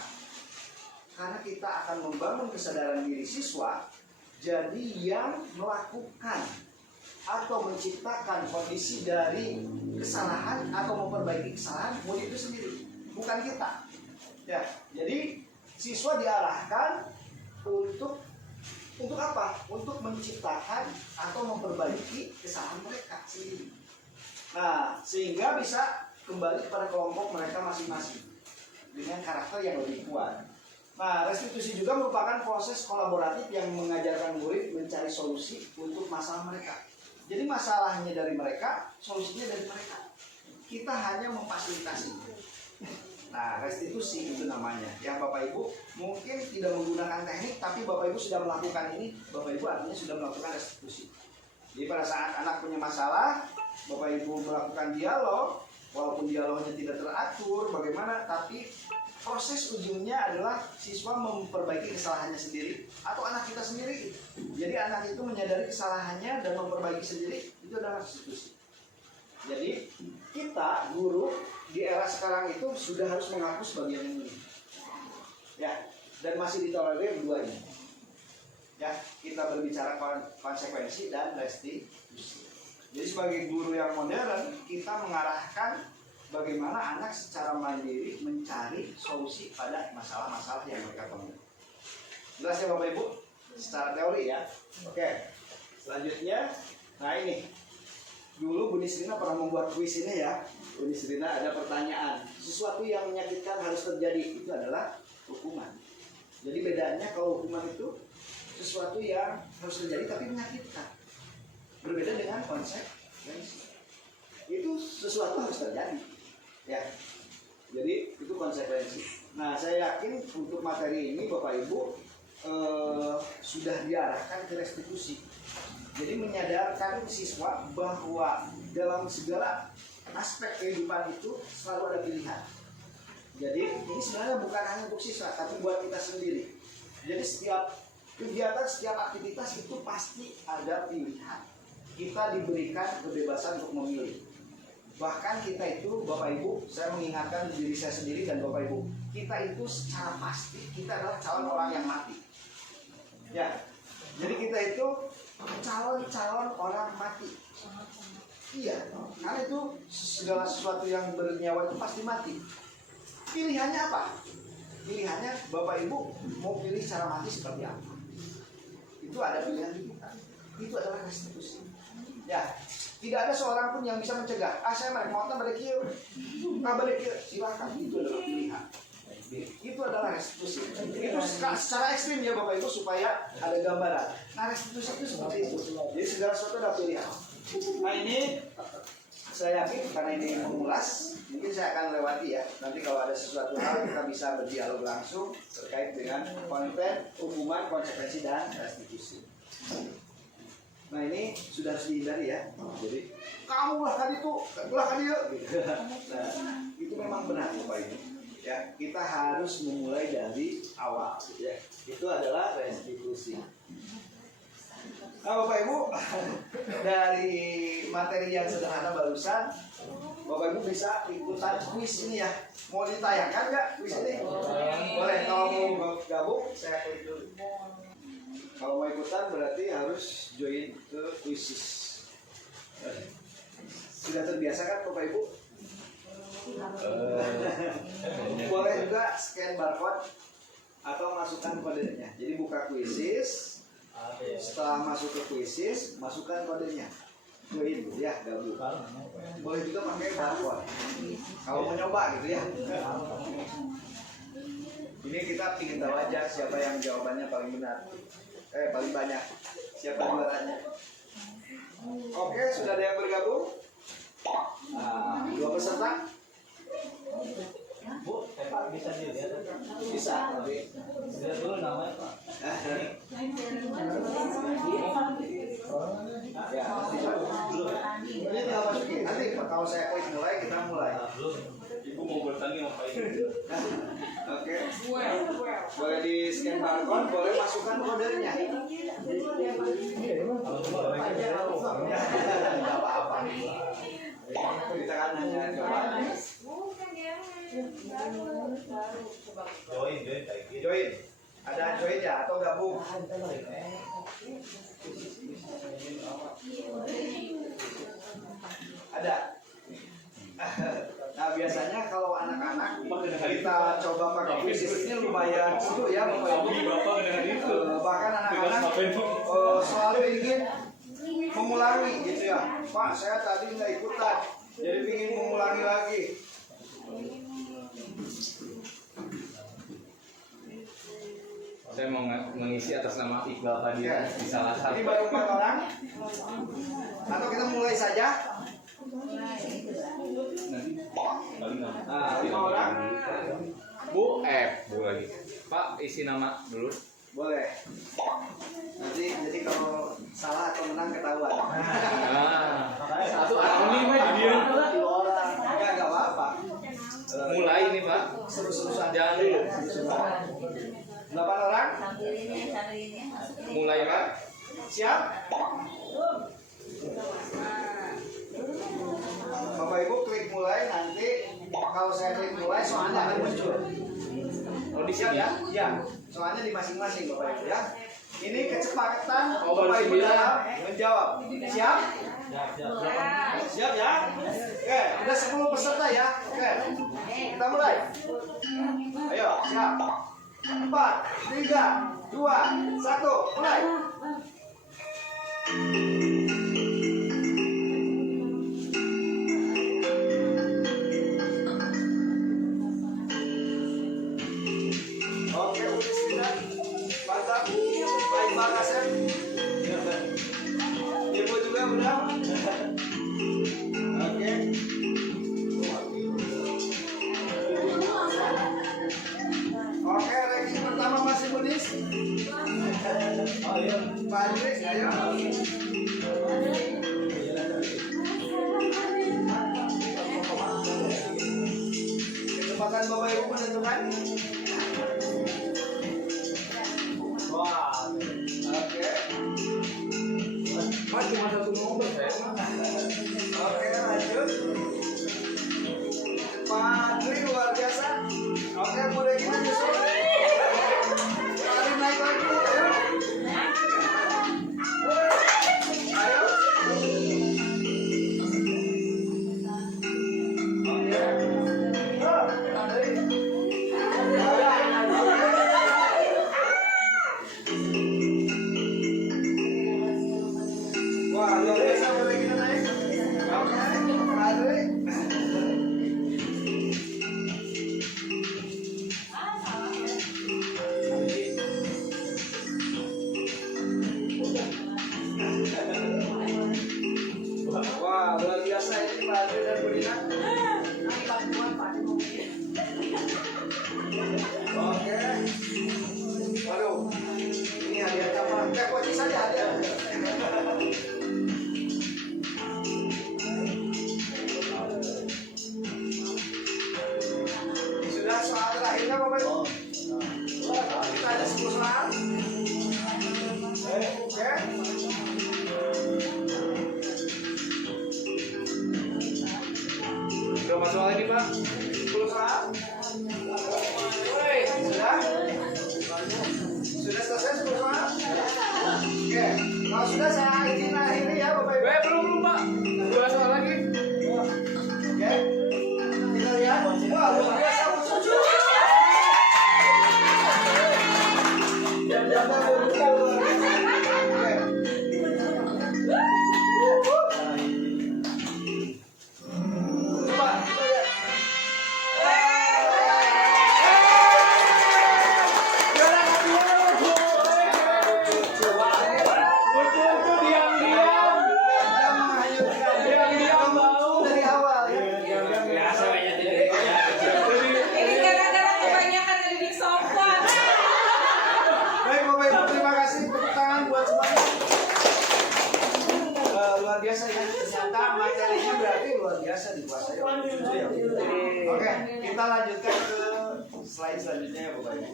Karena kita akan membangun kesadaran diri siswa, jadi yang melakukan atau menciptakan kondisi dari kesalahan atau memperbaiki kesalahan murid itu sendiri, bukan kita. Ya, jadi siswa diarahkan untuk apa? Untuk menciptakan atau memperbaiki kesalahan mereka sendiri. Nah, sehingga bisa kembali kepada kelompok mereka masing-masing dengan karakter yang lebih kuat. Nah, restitusi juga merupakan proses kolaboratif yang mengajarkan murid mencari solusi untuk masalah mereka. Jadi masalahnya dari mereka, solusinya dari mereka. Kita hanya memfasilitasi. Nah, restitusi itu namanya. Yang Bapak Ibu mungkin tidak menggunakan teknik, tapi Bapak Ibu sudah melakukan ini, Bapak Ibu artinya sudah melakukan restitusi. Jadi pada saat anak punya masalah, Bapak Ibu melakukan dialog, walaupun dialognya tidak teratur, bagaimana, tapi proses ujungnya adalah siswa memperbaiki kesalahannya sendiri atau anak kita sendiri. Jadi anak itu menyadari kesalahannya dan memperbaiki sendiri, itu adalah restitusi. Jadi kita guru di era sekarang itu sudah harus mengaku sebagai yang ini. Ya, dan masih ditolerir dua ini. Ya, kita berbicara konsekuensi dan restitusi. Jadi sebagai guru yang modern, kita mengarahkan bagaimana anak secara mandiri mencari solusi pada masalah-masalah yang mereka temui. Jelas ya Bapak Ibu? Secara teori ya. Oke. Selanjutnya, nah ini. Dulu Bu Nisrina pernah membuat kuis ini ya. Bu Nisrina ada pertanyaan. Sesuatu yang menyakitkan harus terjadi, itu adalah hukuman. Jadi bedanya kalau hukuman itu sesuatu yang harus terjadi tapi menyakitkan. Berbeda dengan konsekuensi. Itu sesuatu harus terjadi. Ya, jadi itu konsekuensi. Nah, saya yakin untuk materi ini Bapak Ibu sudah diarahkan ke restitusi. Jadi menyadarkan siswa bahwa dalam segala aspek kehidupan itu selalu ada pilihan. Jadi ini sebenarnya bukan hanya untuk siswa, tapi buat kita sendiri. Jadi setiap kegiatan, setiap aktivitas itu pasti ada pilihan. Kita diberikan kebebasan untuk memilih. Bahkan kita itu, Bapak Ibu, saya mengingatkan diri saya sendiri dan Bapak Ibu, kita itu secara pasti, kita adalah calon orang yang mati. Ya, jadi kita itu calon orang mati. Iya, karena itu segala sesuatu yang bernyawa itu pasti mati. Pilihannya apa? Pilihannya Bapak Ibu mau pilih cara mati seperti apa? Itu ada pilihan di kita. Itu adalah restitusi. Ya, tidak ada seorang pun yang bisa mencegah. Saya naik motor balik kieu, balik kieu, silakan. Itu adalah pilihan. Itu adalah restitusi. Itu secara ekstrim ya Bapak Ibu supaya ada gambaran. Nah restitusi itu seperti itu. Jadi segala sesuatu ada pilihan. Nah ini saya yakin karena ini mengulas, mungkin saya akan lewati ya. Nanti kalau ada sesuatu hal kita bisa berdialog langsung terkait dengan konten, hukuman, konsekuensi dan restitusi. Nah ini sudah harus dihindari ya. Jadi kamu lah tadi tuh, lah tadi yuk. Nah itu memang benar Bapak Ibu. Ya kita harus memulai dari awal. Ya itu adalah restitusi. Nah Bapak Ibu dari materi yang sederhana barusan, Bapak Ibu bisa ikutan kuis ini ya. Mau ditayangkan nggak kuis ini? Boleh. Kalau mau gabung saya klik dulu. Kalau mau ikutan berarti harus join ke kuisis. Sudah terbiasa kan Bapak Ibu? Boleh juga scan barcode atau masukkan kodenya. Jadi buka Quizzes, setelah masuk ke Quizzes, masukkan kodenya. Join ya, gabung. Boleh juga pakai barcode. Kalau mau nyoba gitu ya. Ini kita ingin tahu aja siapa yang jawabannya paling benar. Paling banyak. Siapa juaranya? Oke, sudah ada yang bergabung? Nah, 2 peserta? Bu, Pak bisa dilihat? Bisa, tapi Lihat dulu namanya, Pak. ya, ini tinggal masukin. Nanti kalau saya klik mulai, kita mulai. Ibu mau bertanya ngapain? Oke. Boleh di scan barcode, boleh masukkan kodenya. Kalau cuma mereka Tidak apa-apa. Kita kan hanya coba. Bukan yang baru coba. join kayak gitu. Join. Ada join ya atau gabung? Ada. Nah biasanya kalau anak-anak kita coba pakai Quizzes ini lumayan seru ya Bapak Ibu. Bahkan anak-anak selalu ingin mengulangi gitu ya. Pak saya tadi nggak ikutan, jadi ingin mengulangi lagi. Saya mau mengisi atas nama Iqbal tadi Ya. di salah Ini satu. baru 4 orang. Atau kita mulai saja. Nah, 5 orang. Bu lagi. Pak isi nama dulu. Boleh. Nanti jadi kalau salah atau menang ketahuan. Nah, satu anonim aja dia. Ya nggak apa-apa. Mulai ini Pak. Seru-seruan. Jangan dulu. 8 orang. Mulai Pak. Siap? Bapak Ibu klik mulai nanti kalau saya klik mulai soalnya akan muncul. Oh di Siap sini ya? ya. Ya. Soalnya di masing-masing Bapak Ibu ya. Ini kecepatan Oh, baru Bapak Ibu 9. dalam menjawab. Siap? Mulai. Siap ya? Oke, udah 10 peserta ya. Oke. Kita mulai. Ayo, siap. 4, 3, 2, 1, mulai. Oke, udah sudah. Mantap. Baik banget ya. Ibu juga udah. Oke. Oke, ranking pertama masih Bunis. Pak Andri, ayo. Kesempatan Bapak Ibu menentukan. Wah, Oke. Mas cuma satu nomor saya. Oke, lanjut. Pak Andri luar biasa. Oke, boleh kita nyusul. Pak Andri naik lagi. Ayo. Ayo. Oke. Oh, Andri. Wah, luar biasa boleh kita naik. Oke, Pak Andri. Wah, luar biasa ini Pak Andri dan Bu Dina. Oke. Waduh, ini hadiahnya apa? Kunci saja hadiah. Sudah soal terakhirnya Bapak Ibu? Kita ada 10 soal. Oke. Berapa soal ini Pak? 10 soal. Sudah? Sudah selesai 10 soal? Oke. Kalau sudah saya izin akhiri ya Bapak Ibu. Belum Pak. 2 soal lagi. Oke. Kita lihat. ternyata materinya berarti luar biasa dikuasai. Setuju ya? Oke, kita lanjutkan ke slide selanjutnya ya Bapak Ibu.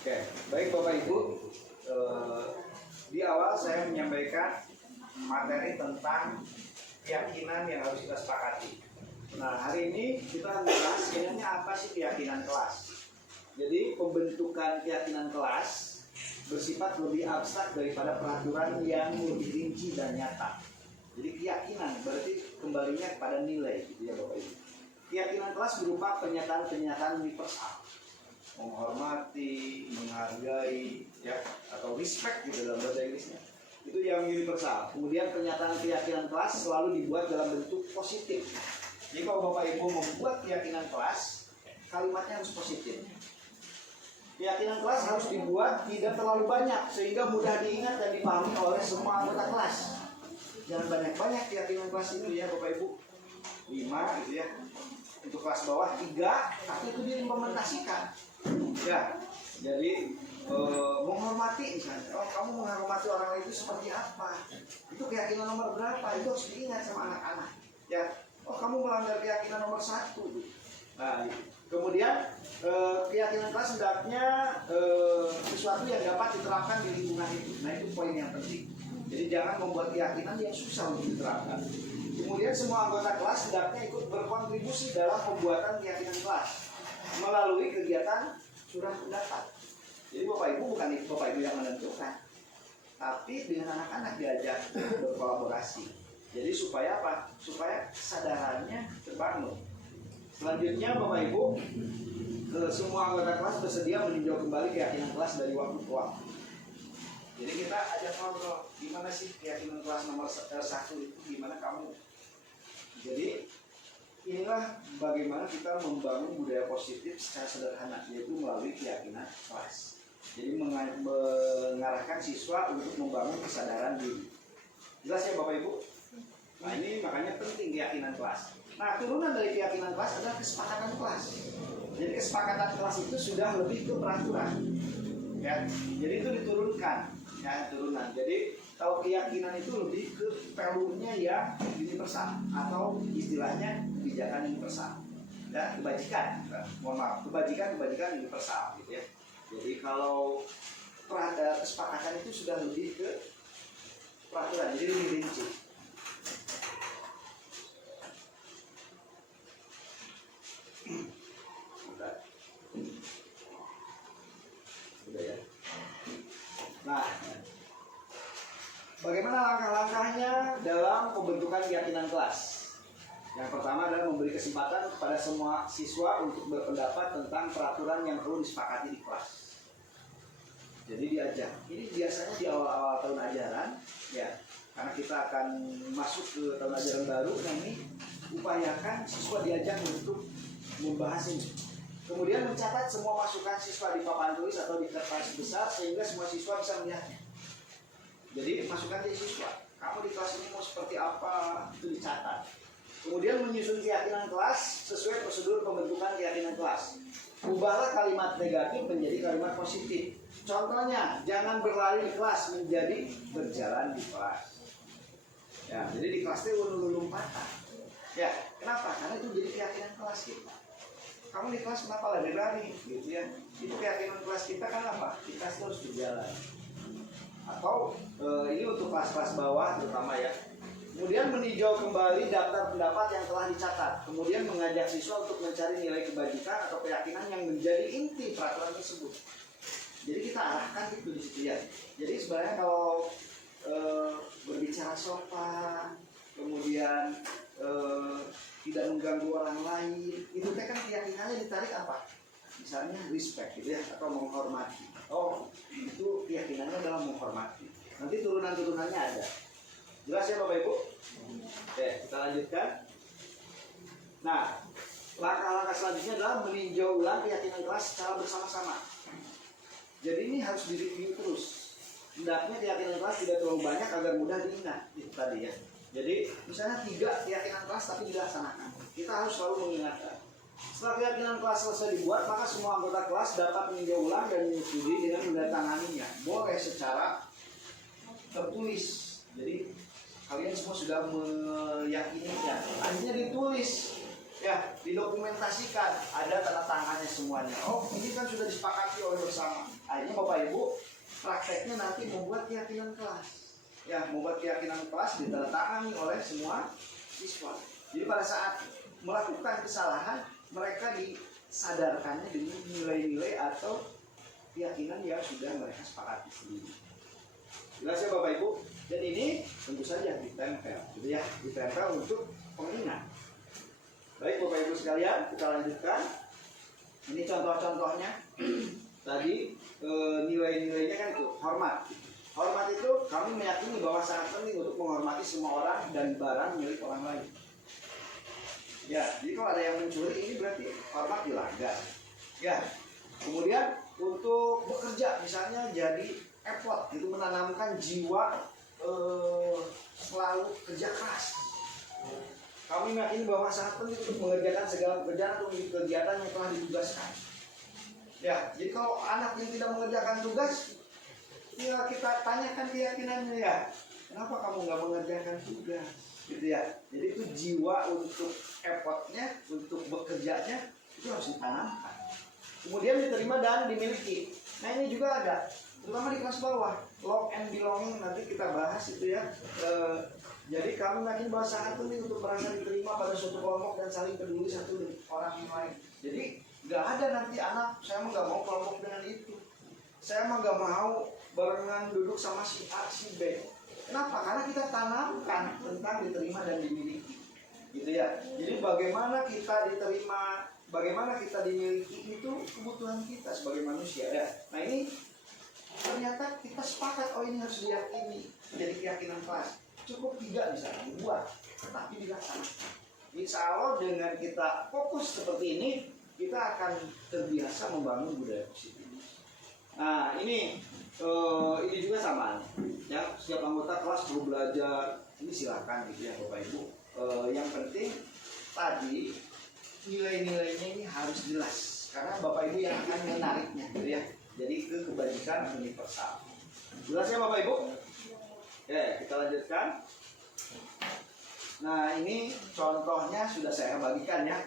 Oke, baik Bapak Ibu. Di awal saya menyampaikan materi tentang keyakinan yang harus kita sepakati. Nah, hari ini kita membahas sebenarnya apa sih keyakinan kelas. Jadi pembentukan keyakinan kelas bersifat lebih abstrak daripada peraturan yang lebih rinci dan nyata. Jadi keyakinan berarti kembalinya kepada nilai, gitu ya Bapak Ibu. Keyakinan kelas berupa pernyataan-pernyataan universal, menghormati, menghargai, ya, atau respect gitu dalam bahasa Inggrisnya. Itu yang universal. Kemudian pernyataan keyakinan kelas selalu dibuat dalam bentuk positif. Jadi kalau Bapak Ibu membuat keyakinan kelas, kalimatnya harus positif. Keyakinan kelas harus dibuat tidak terlalu banyak sehingga mudah diingat dan dipahami oleh semua anggota kelas. Jangan banyak-banyak keyakinan kelas itu ya Bapak Ibu. 5 gitu ya. Untuk kelas bawah 3, tapi itu diimplementasikan. Ya. Jadi menghormati misalnya. Oh, kamu menghormati orang lain itu seperti apa? Itu keyakinan nomor berapa? Itu harus diingat sama anak-anak. Ya. Oh, kamu melanggar keyakinan nomor 1. Nah, kemudian keyakinan kelas hendaknya sesuatu yang dapat diterapkan di lingkungan itu. Nah, itu poin yang penting. Jadi jangan membuat keyakinan yang susah untuk diterapkan. Kemudian semua anggota kelas hendaknya ikut berkontribusi dalam pembuatan keyakinan kelas melalui kegiatan surah pendapat. Jadi Bapak Ibu bukan Bapak Ibu yang menentukan, tapi dengan anak-anak diajak berkolaborasi. Jadi supaya apa? Supaya kesadarannya terbangun. Selanjutnya Bapak Ibu, semua anggota kelas bersedia meninjau kembali keyakinan kelas dari waktu ke waktu. Jadi kita ajak ngobrol, gimana sih keyakinan kelas nomor 1 itu, gimana kamu? Jadi inilah bagaimana kita membangun budaya positif secara sederhana, yaitu melalui keyakinan kelas. Jadi mengarahkan siswa untuk membangun kesadaran diri. Jelas ya Bapak Ibu? Nah ini makanya penting keyakinan kelas. Nah turunan dari keyakinan kelas adalah kesepakatan kelas. Jadi kesepakatan kelas itu sudah lebih ke peraturan. Ya, jadi itu diturunkan, ya turunan. Jadi kalau keyakinan itu lebih ke value-nya yang universal atau istilahnya kebijakan universal. Ya, kebajikan. Mohon maaf, kebajikan universal gitu ya. Jadi kalau kesepakatan itu sudah lebih ke peraturan, jadi lebih rinci. Nah, bagaimana langkah-langkahnya dalam pembentukan keyakinan kelas? Yang pertama adalah memberi kesempatan kepada semua siswa untuk berpendapat tentang peraturan yang perlu disepakati di kelas. Jadi diajak. Ini biasanya di awal-awal tahun ajaran, ya, karena kita akan masuk ke tahun ajaran baru. Nah ini upayakan siswa diajak untuk membahas ini. Kemudian mencatat semua masukan siswa di papan tulis atau di kertas besar sehingga semua siswa bisa melihatnya. Jadi masukan dari siswa, kamu di kelas ini mau seperti apa, itu dicatat. Kemudian menyusun keyakinan kelas sesuai prosedur pembentukan keyakinan kelas. Ubahlah kalimat negatif menjadi kalimat positif. Contohnya, jangan berlari di kelas menjadi berjalan di kelas. Ya, jadi di kelas itu lompatan. Ya, kenapa? Karena itu jadi keyakinan kelas kita. Kamu di kelas kenapa lari-lari gitu ya? Itu keyakinan kelas kita kan apa? Di kelas harus berjalan. Atau ini untuk kelas-kelas bawah terutama ya. Kemudian meninjau kembali daftar pendapat yang telah dicatat. Kemudian mengajak siswa untuk mencari nilai kebajikan atau keyakinan yang menjadi inti peraturan tersebut. Jadi kita arahkan itu di situ ya. Jadi sebenarnya kalau berbicara sopan, kemudian tidak mengganggu orang lain, itu kan keyakinannya ditarik apa? Misalnya respect gitu ya, atau menghormati. Oh, itu keyakinannya adalah menghormati. Nanti turunan-turunannya ada. Jelas ya Bapak Ibu? Oke, kita lanjutkan. Nah, langkah-langkah selanjutnya adalah meninjau ulang keyakinan kelas secara bersama-sama. Jadi ini harus direview terus. Hendaknya keyakinan kelas tidak terlalu banyak agar mudah diingat. Itu tadi ya. Jadi misalnya 3 keyakinan kelas tapi dilaksanakan. Kita harus selalu mengingatkan. Setelah keyakinan kelas selesai dibuat, maka semua anggota kelas dapat meninjau ulang dan menyetujui dengan menandatanganinya. Boleh secara tertulis. Jadi kalian semua sudah meyakininya. Akhirnya ditulis, ya, didokumentasikan, ada tanda tangannya semuanya. Oh, ini kan sudah disepakati oleh bersama. Akhirnya Bapak Ibu prakteknya nanti membuat keyakinan kelas. Ya, membuat keyakinan kelas ditandatangani oleh semua siswa. Jadi pada saat melakukan kesalahan, mereka disadarkannya dengan nilai-nilai atau keyakinan yang sudah mereka sepakati sendiri. Jelas ya Bapak Ibu? Dan ini tentu saja ditempel, gitu ya, ditempel untuk pengingat. Baik Bapak Ibu sekalian, kita lanjutkan. Ini contoh-contohnya. Tadi nilai-nilainya kan itu hormat. Hormat itu kami meyakini bahwa sangat penting untuk menghormati semua orang dan barang milik orang lain. Ya, jadi kalau ada yang mencuri ini berarti hormat dilanggar. Ya, kemudian untuk bekerja misalnya jadi effort, itu menanamkan jiwa selalu kerja keras. Kami meyakini bahwa sangat penting untuk mengerjakan segala pekerjaan atau kegiatan yang telah ditugaskan. Ya, jadi kalau anak yang tidak mengerjakan tugas, ya kita tanyakan keyakinannya ya. Kenapa kamu nggak mengerjakan tugas? Gitu ya. Jadi itu jiwa untuk effortnya, untuk bekerjanya itu harus ditanamkan. Kemudian diterima dan dimiliki. Nah ini juga ada, terutama di kelas bawah, love and belonging, nanti kita bahas itu ya. Jadi kami yakin bahwa sangat penting untuk merasa diterima pada suatu kelompok dan saling peduli satu dengan orang yang lain. Jadi nggak ada nanti anak, saya mah nggak mau kelompok dengan itu, saya mah nggak mau barengan duduk sama si A, si B. Kenapa? Karena kita tanamkan tentang diterima dan dimiliki, gitu ya. Jadi bagaimana kita diterima, bagaimana kita dimiliki itu kebutuhan kita sebagai manusia ya. Nah ini ternyata kita sepakat, oh ini harus diyakini, jadi keyakinan kelas. Cukup 3 misalnya, 2, tetapi dilaksanakan. Insya Allah dengan kita fokus seperti ini, kita akan terbiasa membangun budaya positif. Nah ini juga sama, ya setiap anggota kelas perlu belajar. Ini silakan gitu ya Bapak Ibu. Yang penting tadi nilai-nilainya ini harus jelas, karena Bapak Ibu yang akan menariknya, gitu ya. Jadi ke kebajikan universal. Jelas ya Bapak Ibu? Ya, kita lanjutkan. Nah ini contohnya sudah saya bagikan ya.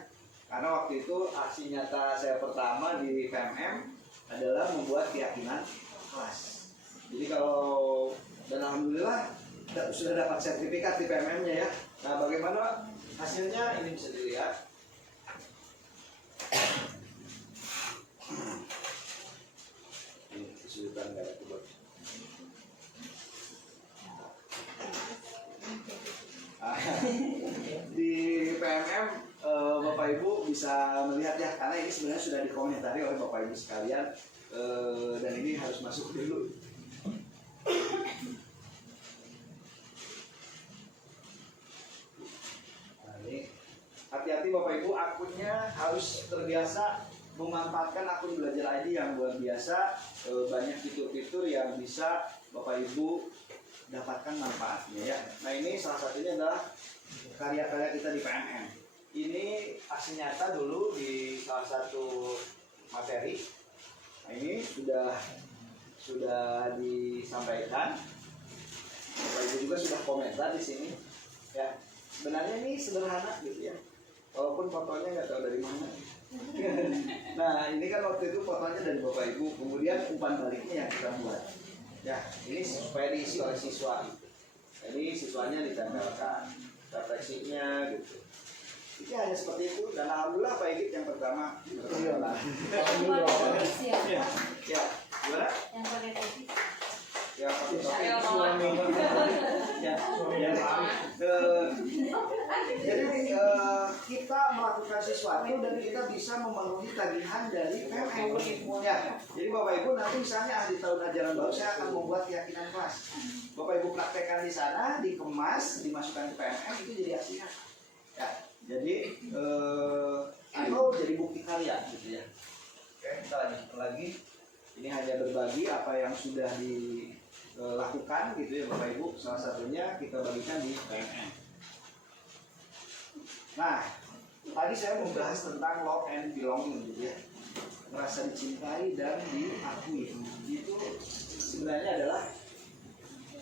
Karena waktu itu aksi nyata saya pertama di PMM adalah membuat keyakinan kelas. Jadi kalau, dan alhamdulillah sudah dapat sertifikat di PMM-nya ya. Nah bagaimana hasilnya ini bisa dilihat. Ini kesulitan gak ada keyboard. Di PMM Bapak Ibu bisa melihat ya, karena ini sebenarnya sudah dikomentari oleh Bapak Ibu sekalian, dan ini harus masuk dulu. Nah, ini hati-hati Bapak Ibu, akunnya harus terbiasa memanfaatkan akun Belajar ID yang luar biasa, banyak fitur-fitur yang bisa Bapak Ibu dapatkan manfaatnya ya. Nah ini salah satunya adalah karya-karya kita di PMM. Ini aksi nyata dulu di salah satu materi. Nah ini sudah disampaikan. Bapak Ibu juga sudah komentar di sini. Ya sebenarnya ini sederhana gitu ya. Walaupun fotonya nggak tahu dari mana. Nah ini kan waktu itu fotonya dari Bapak Ibu, kemudian umpan baliknya yang kita buat. Ya, ini supaya diisi oleh siswa. Jadi siswanya ditempelkan refleksinya gitu. Ini hanya seperti itu, dan alhamdulillah Pak Igit yang pertama. Ya, Ya, gimana? yang pakai topi. Ya, pakai topi. Saya mau. Ya, jadi kita melakukan sesuatu dan kita bisa memenuhi tagihan dari PMM. Ya, jadi Bapak Ibu nanti misalnya di tahun ajaran baru saya akan membuat keyakinan kelas. Bapak Ibu praktekkan di sana, dikemas, dimasukkan ke PMM, itu jadi aksinya. Ya, jadi atau jadi bukti karya gitu ya. Oke, kita lanjut lagi. Ini hanya berbagi apa yang sudah dilakukan gitu ya Bapak Ibu. Salah satunya kita bagikan di PMM. Nah, tadi saya membahas tentang love and belonging gitu ya. Merasa dicintai dan diakui. Itu sebenarnya adalah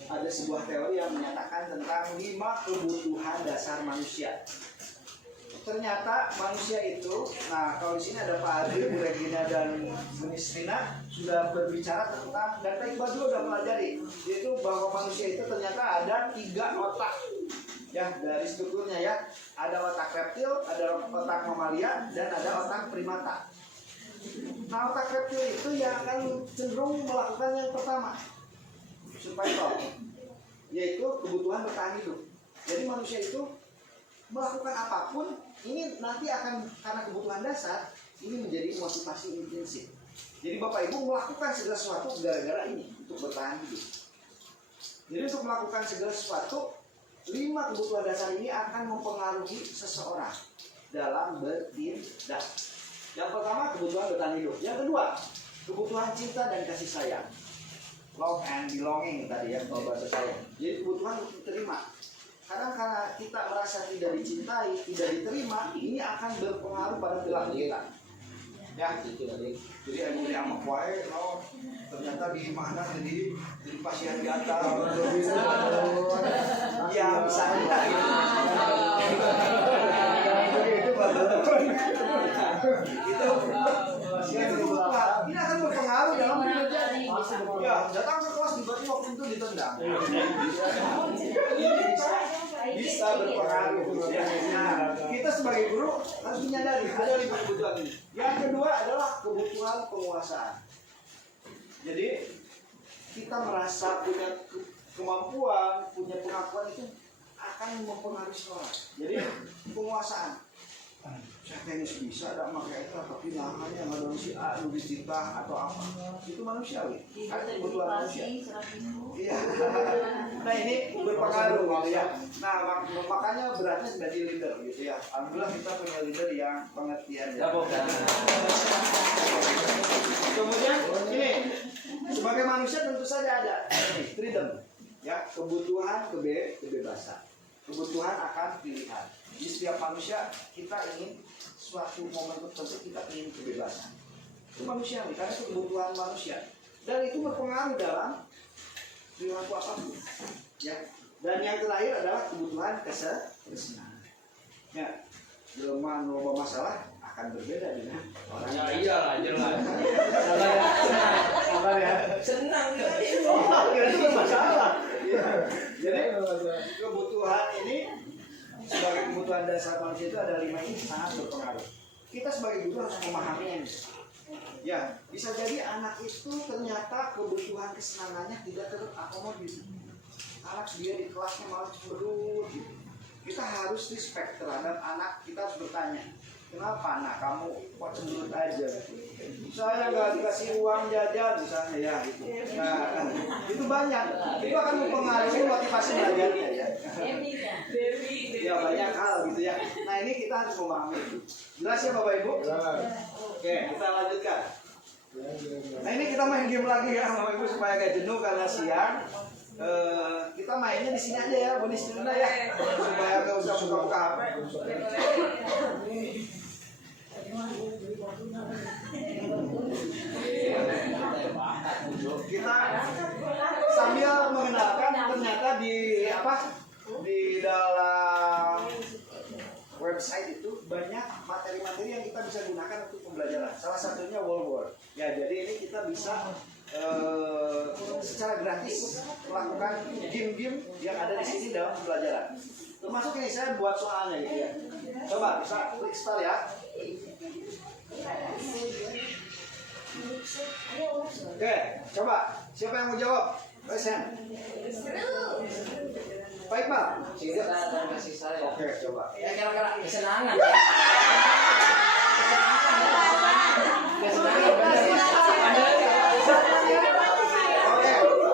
ada sebuah teori yang menyatakan tentang 5 kebutuhan dasar manusia. Ternyata manusia itu, nah kalau di sini ada Pak Adri, Bu Regina dan Bu Nisrina sudah berbicara tentang, dan Pak Iqbal juga sudah pelajari, yaitu bahwa manusia itu ternyata ada 3 otak. Ya, dari strukturnya ya, ada otak reptil, ada otak mamalia, dan ada otak primata. Nah, otak reptil itu yang akan cenderung melakukan yang pertama, survival, yaitu kebutuhan bertahan hidup. Jadi manusia itu melakukan apapun, ini nanti akan karena kebutuhan dasar, ini menjadi motivasi intrinsik. Jadi Bapak Ibu melakukan segala sesuatu gara-gara ini, untuk bertahan hidup. Jadi untuk melakukan segala sesuatu, 5 kebutuhan dasar ini akan mempengaruhi seseorang dalam bertindak. Yang pertama, kebutuhan bertahan hidup. Yang kedua, kebutuhan cinta dan kasih sayang. Love and belonging tadi ya, kalau bahasa saya. Jadi kebutuhan untuk diterima. Kadang karena kita merasa tidak dicintai, tidak diterima, ini akan berpengaruh pada perilaku kita. Ya, jadi ada yang mengkuai, no, ternyata di mana jadi pasien gatal, ya misalnya gitu. Itu kebutuhan. Ini akan berpengaruh dalam kinerja. Ya, datang ke kelas tiba-tiba pintu ditendang. Bisa berpengaruh. Ya. Nah, kita sebagai guru harus menyadari ada 5 kebutuhan ini. Yang kedua adalah kebutuhan penguasaan. Jadi kita merasa punya kemampuan, punya pengakuan itu akan mempengaruhi sekolah. Jadi penguasaan. Saya tenis bisa, ada makanya itu, tapi namanya nggak si A, lebih cinta atau apa? Itu manusiawi. Kan kebutuhan manusia. Iya. Nah ini berpengaruh gitu ya. Nah makanya beratnya sebagai leader gitu ya. Alhamdulillah kita punya leader yang pengertian ya. Kemudian ini sebagai manusia tentu saja ada freedom ya, kebutuhan kebebasan, kebutuhan akan pilihan. Di setiap manusia kita ingin suatu momen tertentu kita ingin kebebasan. Itu manusiawi karena itu kebutuhan manusia dan itu berpengaruh dalam perilaku apapun. Ya. Dan yang terakhir adalah kebutuhan kesenangan. Ya, jelema loba masalah akan berbeda dengan orang Ya yang iyalah jelas. sabar ya. Senang Itu bermasalah. Ya. Jadi kebutuhan ini sebagai kebutuhan dasar manusia itu ada 5 ini sangat berpengaruh. Kita sebagai guru harus memahami ini. Ya, bisa jadi anak itu ternyata kebutuhan kesenangannya tidak terakomodir. Anak dia di kelasnya malah cemberut gitu. Kita harus respect terhadap anak, kita harus bertanya, kenapa anak kamu kok cemberut aja? Saya nggak dikasih uang jajan misalnya ya gitu. Nah, itu banyak. Itu akan mempengaruhi motivasi belajarnya ya. Ya banyak hal gitu ya. Nah ini kita harus memahami itu. Jelas ya Bapak Ibu? Oke, kita lanjutkan. Nah ini kita main game lagi ya Bapak Ibu supaya gak jenuh karena siang. Kita mainnya di sini aja ya, bonus dulu ya, supaya gak usah buka-buka HP. Kita sambil mengenalkan ternyata di dalam website itu banyak materi-materi yang kita bisa gunakan untuk pembelajaran. Salah satunya World War. Ya, jadi ini kita bisa secara gratis melakukan game-game yang ada di sini dalam pembelajaran. Termasuk ini saya buat soalnya gitu ya. Coba bisa klik start ya. Oke, coba siapa yang mau jawab? Present. Baik Pak. Tidak ada kasih saya. Oke, coba. Ya kira-kira kesenangan. Oke,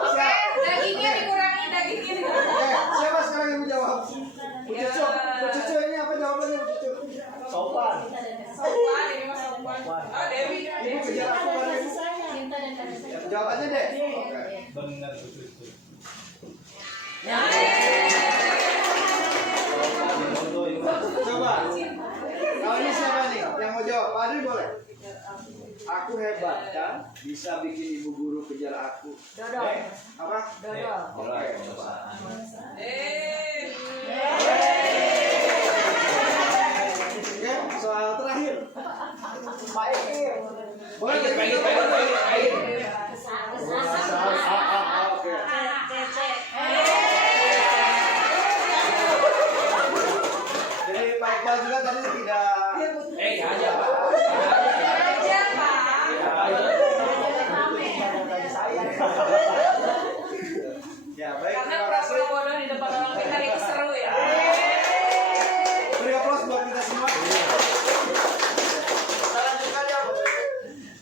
siap. Dagingnya dikurangi, dagingnya dikurangi. Oke, siapa sekarang yang mau jawab? Bu Cucu. Bu Cucu ini apa jawabannya Bu Cucu? Sopan. Sopan, ini mas sopan. Oh Dewi. Ibu kejar aku kan Ibu? Cinta dan kasih sayang. Jawab aja deh. Oke. Benar betul. Coba. Kalau ini siapa nih yang mau jawab? Pak Adri boleh. Aku hebat kan? bisa bikin ibu guru kejar aku. Dodol. Apa? Dodol. Oke. Oke, soal terakhir. Baik. Boleh Baik. Oke. Jadi Pak Iqbal juga tadi tidak Aja, Pak. Aja, Pak. Ya, baik. Karena Terima kasih. pura-pura bodoh di depan orang pintar itu seru ya. Beri aplaus buat kita semua. Kita lanjutkan ya.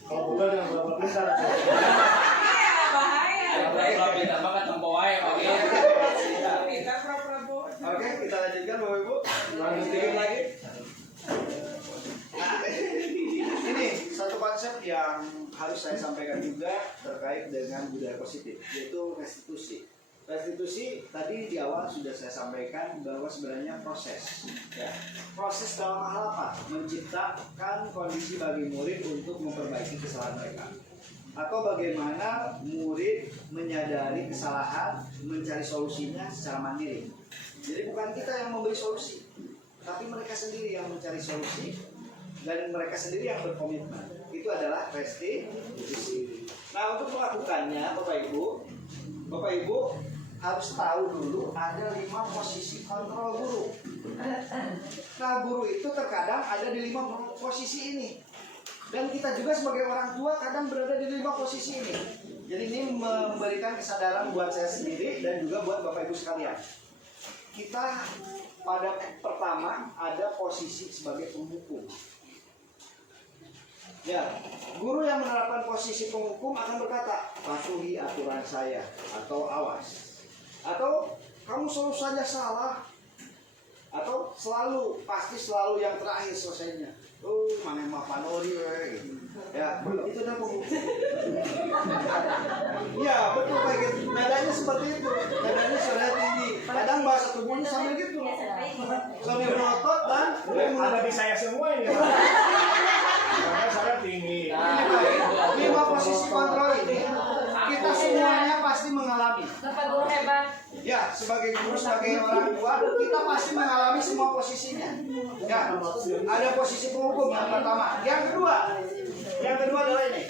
Kalau bukan yang berapa besar? Iya, bahaya. Kalau pintar banget tempo wae Pak. Pintar pura-pura bodoh. Oke, kita lanjutkan Bapak Ibu. Lanjut sedikit lagi. Nah, ini satu konsep yang harus saya sampaikan juga terkait dengan budaya positif, yaitu restitusi. Restitusi tadi di awal sudah saya sampaikan bahwa sebenarnya proses. Ya, proses dalam hal apa? Menciptakan kondisi bagi murid untuk memperbaiki kesalahan mereka. Atau bagaimana murid menyadari kesalahan, mencari solusinya secara mandiri. Jadi bukan kita yang memberi solusi, tapi mereka sendiri yang mencari solusi dan mereka sendiri yang berkomitmen. Itu adalah restitusi. Nah, untuk melakukannya Bapak Ibu harus tahu dulu ada 5 posisi kontrol guru. Nah, guru itu terkadang ada di 5 posisi ini. Dan kita juga sebagai orang tua kadang berada di 5 posisi ini. Jadi ini memberikan kesadaran buat saya sendiri dan juga buat Bapak Ibu sekalian. Kita pada pertama ada posisi sebagai penghukum. Ya, guru yang menerapkan posisi penghukum akan berkata, patuhi aturan saya atau awas. Atau kamu selalu saja salah. Atau pasti selalu yang terakhir selesainya. Mana mah panori gitu. Ya, itu adalah penghukum. Ya, betul kayak gitu. Nadanya seperti itu. Nadanya sudah tinggi. Kadang bahasa tubuhnya sambil gitu. Sambil merotot dan Ada di saya semua ini. Karena saya tinggi. Nah, 5 posisi kontrol ini kita semuanya pasti mengalami. Bapak guru hebat. Ya, sebagai guru, sebagai orang tua, kita pasti mengalami semua posisinya. Ya, ada posisi penghukum yang pertama. Yang kedua adalah ini,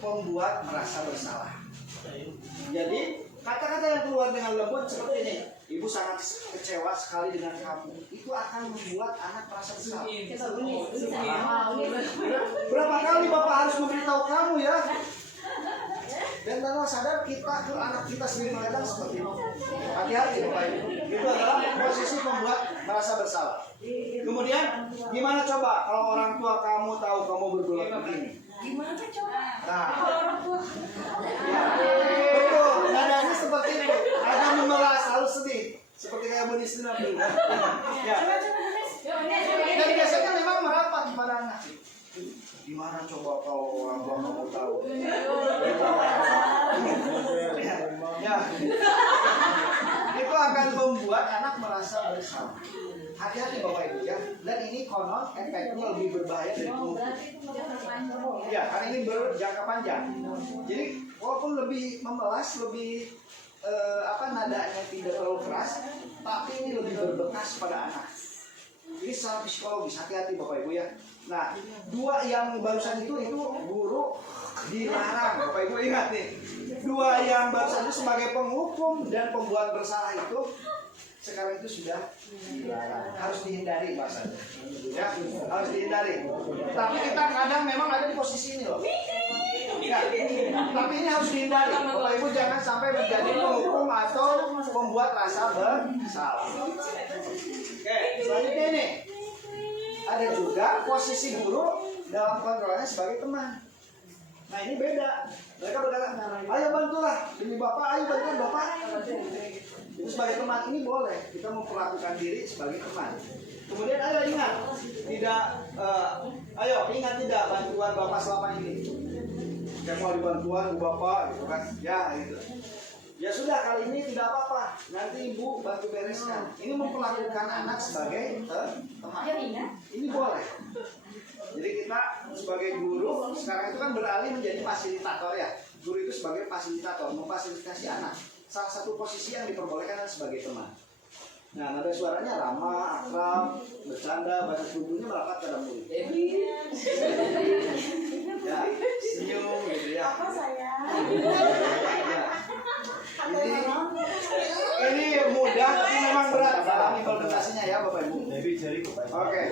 membuat merasa bersalah. Jadi kata-kata yang keluar dengan lembut seperti ini, ibu sangat kecewa sekali dengan kamu. Itu akan membuat anak merasa bersalah. Berapa kali bapak harus memberitahu kamu ya? Dan tanpa sadar kita ke anak kita sendiri kadang seperti itu. Hati-hati Bapak Ibu. Itu adalah posisi membuat merasa bersalah. Kemudian gimana coba kalau orang tua kamu tahu kamu berbuat begini? Gimana coba? Nah, Orang tua. ya, betul. Nadanya seperti itu. Ada memelas, harus sedih. Seperti kayak Budi Sinap dulu. Ya. Dan biasanya memang merapat pada anak. Gimana coba kalau orang tua kamu tahu? Ya. Itu akan membuat anak merasa bersalah. Hati-hati Bapak Ibu ya. Dan ini konon efeknya lebih berbahaya dari penghukum. Ya, karena ini berjangka panjang. Jadi walaupun lebih memelas, lebih nadanya tidak terlalu keras, tapi ini lebih berbekas pada anak. Ini secara psikologis, hati-hati Bapak Ibu ya. Nah, 2 yang barusan itu guru dilarang. Bapak Ibu ingat nih. 2 yang barusan itu sebagai penghukum dan pembuat bersalah itu sekarang itu sudah dilarang. Harus dihindari bahasanya. Ya, harus dihindari. Tapi kita kadang memang ada di posisi ini loh. Ya, tapi ini harus dihindari. Bapak Ibu jangan sampai menjadi penghukum atau membuat rasa bersalah. Oke, selanjutnya ini. Ada juga posisi guru dalam kontrolnya sebagai teman. Nah ini beda. Mereka berkata, ayo bantulah demi bapak, ayo bantulah bapak. Itu sebagai teman ini boleh. Kita memperlakukan diri sebagai teman. Kemudian ayo ingat, ingat tidak bantuan bapak selama ini. Saya mau dibantuan bu bapak, gitu kan? Ya gitu. Ya sudah kali ini tidak apa-apa. Nanti ibu bantu bereskan. Ini memperlakukan anak sebagai teman. Ini boleh. Jadi kita sebagai guru sekarang itu kan beralih menjadi fasilitator ya. Guru itu sebagai fasilitator, memfasilitasi anak. Salah satu posisi yang diperbolehkan adalah sebagai teman. Nah, nada suaranya ramah, akrab, bercanda, bahasa tubuhnya merapat pada murid. Ya, senyum gitu ya. Apa saya? Ya. Ini mudah tapi memang berat dalam implementasinya ya Bapak Ibu. Oke.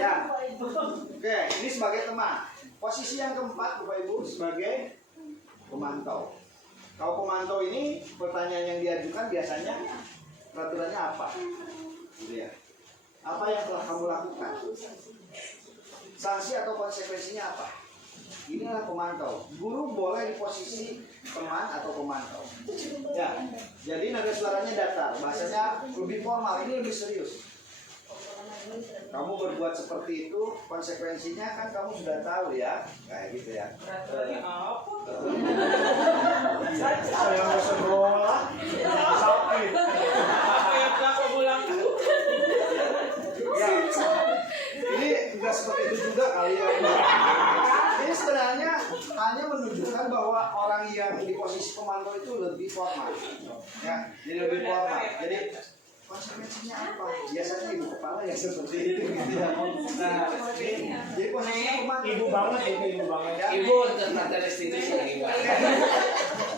Ya. Oke, ini sebagai teman. Posisi yang keempat Bapak Ibu sebagai pemantau. Kalau pemantau ini pertanyaan yang diajukan biasanya peraturannya apa? Gitu ya. Apa yang telah kamu lakukan? Sanksi atau konsekuensinya apa? Inilah pemantau. Guru boleh di posisi teman atau pemantau. Ya. Jadi nada suaranya datar, bahasanya lebih formal, ini lebih serius. Kamu berbuat seperti itu, konsekuensinya kan kamu sudah tahu ya, kayak gitu ya. Saya mau sekolah, sakit. Ya, ini enggak seperti itu juga kali ya. Ini sebenarnya hanya menunjukkan bahwa orang yang di posisi pemantau itu lebih formal. Ya, jadi lebih formal. Jadi konsekuensinya apa? Biasanya ibu kepala yang seperti itu gitu ya. Nah, jadi posisinya pemantau. Ibu banget ini, ibu banget ya. Ibu tentang restitusi gimana?